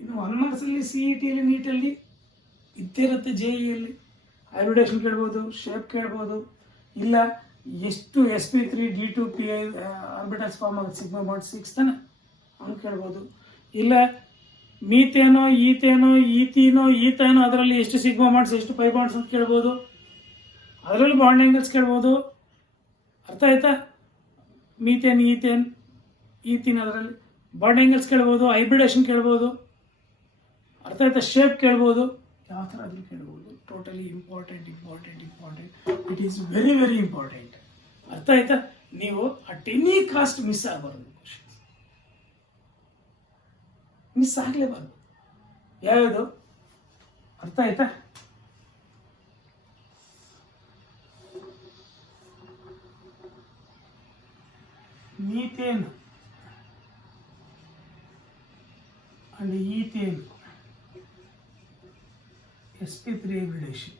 ಇನ್ನು 1 ಮಾರ್ಕ್ಸಲ್ಲಿ CET-ಯಲ್ಲಿ, ನೀಟಲ್ಲಿ ಇದ್ದೇ ಇರುತ್ತೆ. JEE-ಯಲ್ಲಿ ಹೈಬ್ರಿಡೇಷನ್ ಕೇಳ್ಬೋದು, ಶೇಪ್ ಕೇಳ್ಬೋದು, ಇಲ್ಲ ಎಷ್ಟು sp3d2p ಆರ್ಬಿಟಲ್ಸ್ ಫಾರ್ಮ್ ಆಗುತ್ತೆ, ಸಿಗ್ಮಾ ಬಾಂಡ್ 6 ತಾನೆ, ಅವ್ನು ಕೇಳ್ಬೋದು. ಇಲ್ಲ ಮೀಥೇನೋ, ಈಥೇನೋ ಅದರಲ್ಲಿ ಎಷ್ಟು ಸಿಗ್ಮಾ ಬಾಂಡ್ಸ್, ಎಷ್ಟು ಪೈ ಬಾಂಡ್ಸ್ ಅಂತ ಕೇಳ್ಬೋದು. ಅದರಲ್ಲಿ ಬಾಂಡ್ ಆ್ಯಂಗಲ್ಸ್ ಕೇಳ್ಬೋದು. ಅರ್ಥ ಆಯ್ತಾ? ಮೀಥೇನ್, ಈಥೀನ್ ಅದರಲ್ಲಿ ಬಾಂಡ್ ಆ್ಯಂಗಲ್ಸ್ ಕೇಳ್ಬೋದು, ಹೈಬ್ರಿಡೇಷನ್ ಕೇಳ್ಬೋದು. ಅರ್ಥ ಆಯ್ತಾ? ಶೇಪ್ ಕೇಳ್ಬೋದು, ಯಾವ ಥರ ಅದ್ರಲ್ಲಿ ಕೇಳ್ಬೋದು. Totally important. It is very very important. ಅರ್ಥ ಆಯ್ತಾ? ನೀವು ಅಟ್ ಎನಿ ಕಾಸ್ಟ್ ಮಿಸ್ ಆಗಬಾರ್ದು. ಮಿಸ್ ಆಗಲೇಬಾರ್ದು. ಯಾವ್ಯಾವುದು? ಅರ್ಥ ಆಯ್ತಾ? Methane and ethane, sp3 hybridization.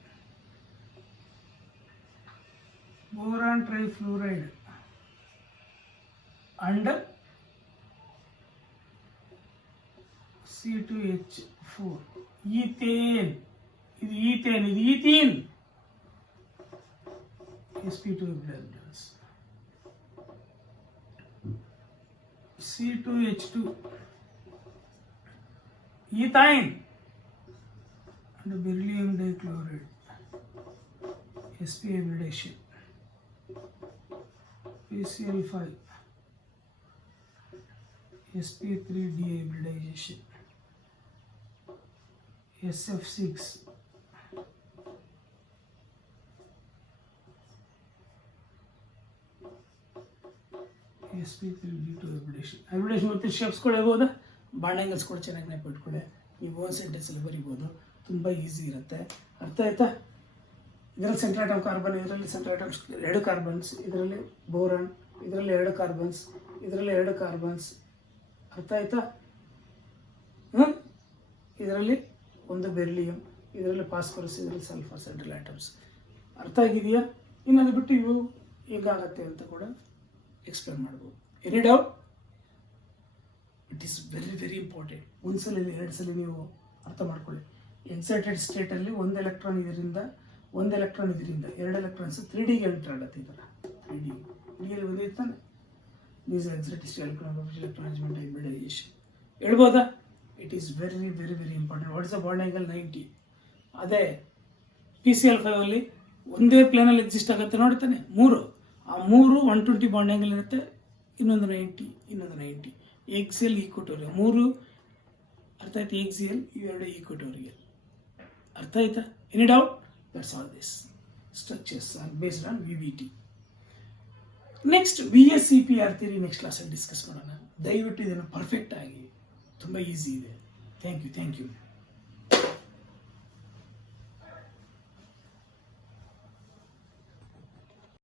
Boron trifluoride and C2H4. Ethane. ಇದು ethene. sp2 hybridizers. C2H2. Ethine and beryllium dichloride, sp hybridization. PCl5, sp3d hybridization. SF6, sp3d2 hybridization. Hybridization ಮತ್ತು shapes ಕೂಡ ಹೇಳ್ಬೋದಾ? Bond angles ಕೂಡ ಚೆನ್ನಾಗಿ ನೆನಪಿಟ್ಕೊಳ್ಳಿ. ನೀವು ಓನ್ ಸೆಂಟೆನ್ಸಲ್ಲಿ ಬರಿಬೋದು, ತುಂಬ easy ಇರುತ್ತೆ. ಅರ್ಥ ಆಯ್ತಾ? ಇದರಲ್ಲಿ ಸೆಂಟರ್ ಆಟಮ್ ಕಾರ್ಬನ್, ಇದರಲ್ಲಿ ಸೆಂಟರ್ ಆಟಮ್ಸ್ 2 ಕಾರ್ಬನ್ಸ್, ಇದರಲ್ಲಿ ಬೋರಾನ್, ಇದರಲ್ಲಿ 2 ಕಾರ್ಬನ್ಸ್, ಇದರಲ್ಲಿ 2 ಕಾರ್ಬನ್ಸ್. ಅರ್ಥ ಆಯ್ತಾ? ಇದರಲ್ಲಿ 1 ಬೆರಿಲಿಯಂ, ಇದರಲ್ಲಿ ಫಾಸ್ಫರಸ್, ಇದರಲ್ಲಿ ಸಲ್ಫರ್, ಸೆಂಟ್ರಲ್ ಆಟಮ್ಸ್. ಅರ್ಥ ಆಗಿದೆಯಾ? ಇನ್ನು ಅದು ಬಿಟ್ಟು ಇವು ಹೇಗಾಗತ್ತೆ ಅಂತ ಕೂಡ ಎಕ್ಸ್ಪ್ಲೇನ್ ಮಾಡ್ಬೋದು. Any doubt? It is very very important. 1 ಸಲ 2 ಸಲ ನೀವು ಅರ್ಥ ಮಾಡ್ಕೊಳ್ಳಿ. ಎಕ್ಸೈಟೆಡ್ ಸ್ಟೇಟಲ್ಲಿ 1 ಎಲೆಕ್ಟ್ರಾನ್ ಇದರಿಂದ 2 ಎಲೆಕ್ಟ್ರಾನ್ಸ್ 3ಡಿಗೆ ಎಂಟರ್ ಆಗುತ್ತೆ. ಈ ಥರ 3ಡಿಯಲ್ಲಿ ಬಂದಿರ್ತಾನೆ. These excited electron arrangement hybridisation ಹೇಳ್ಬೋದಾ? It is very very very important. What is the bond angle? 90. ಅದೇ PCl5 ಅಲ್ಲಿ ಒಂದೇ ಪ್ಲೇನಲ್ಲಿ ಎಕ್ಸಿಸ್ಟ್ ಆಗುತ್ತೆ ನೋಡ್ತಾನೆ, ಮೂರು, ಆ ಮೂರು 120 ಬಾಂಡ್ ಆ್ಯಂಗಲ್ ಇರುತ್ತೆ, ಇನ್ನೊಂದು 90, ಎಕ್ಸಿಎಲ್ ಈಕ್ವಟೋರಿಯಲ್, ಮೂರು ಅರ್ಥ ಆಯ್ತು, ಎಕ್ಸಿಎಲ್ ಇವೆರಡು ಈಕ್ವಟೋರಿಯಲ್, ಅರ್ಥ ಆಯ್ತಾ? Any doubt? That's all this structures are based on VBT. Next VSEPR theory next ಕ್ಲಾಸಲ್ಲಿ ಡಿಸ್ಕಸ್ ಮಾಡೋಣ. ದಯವಿಟ್ಟು ಇದನ್ನು ಪರ್ಫೆಕ್ಟ್ ಆಗಿ, ತುಂಬ ಈಸಿ ಇದೆ. Thank you.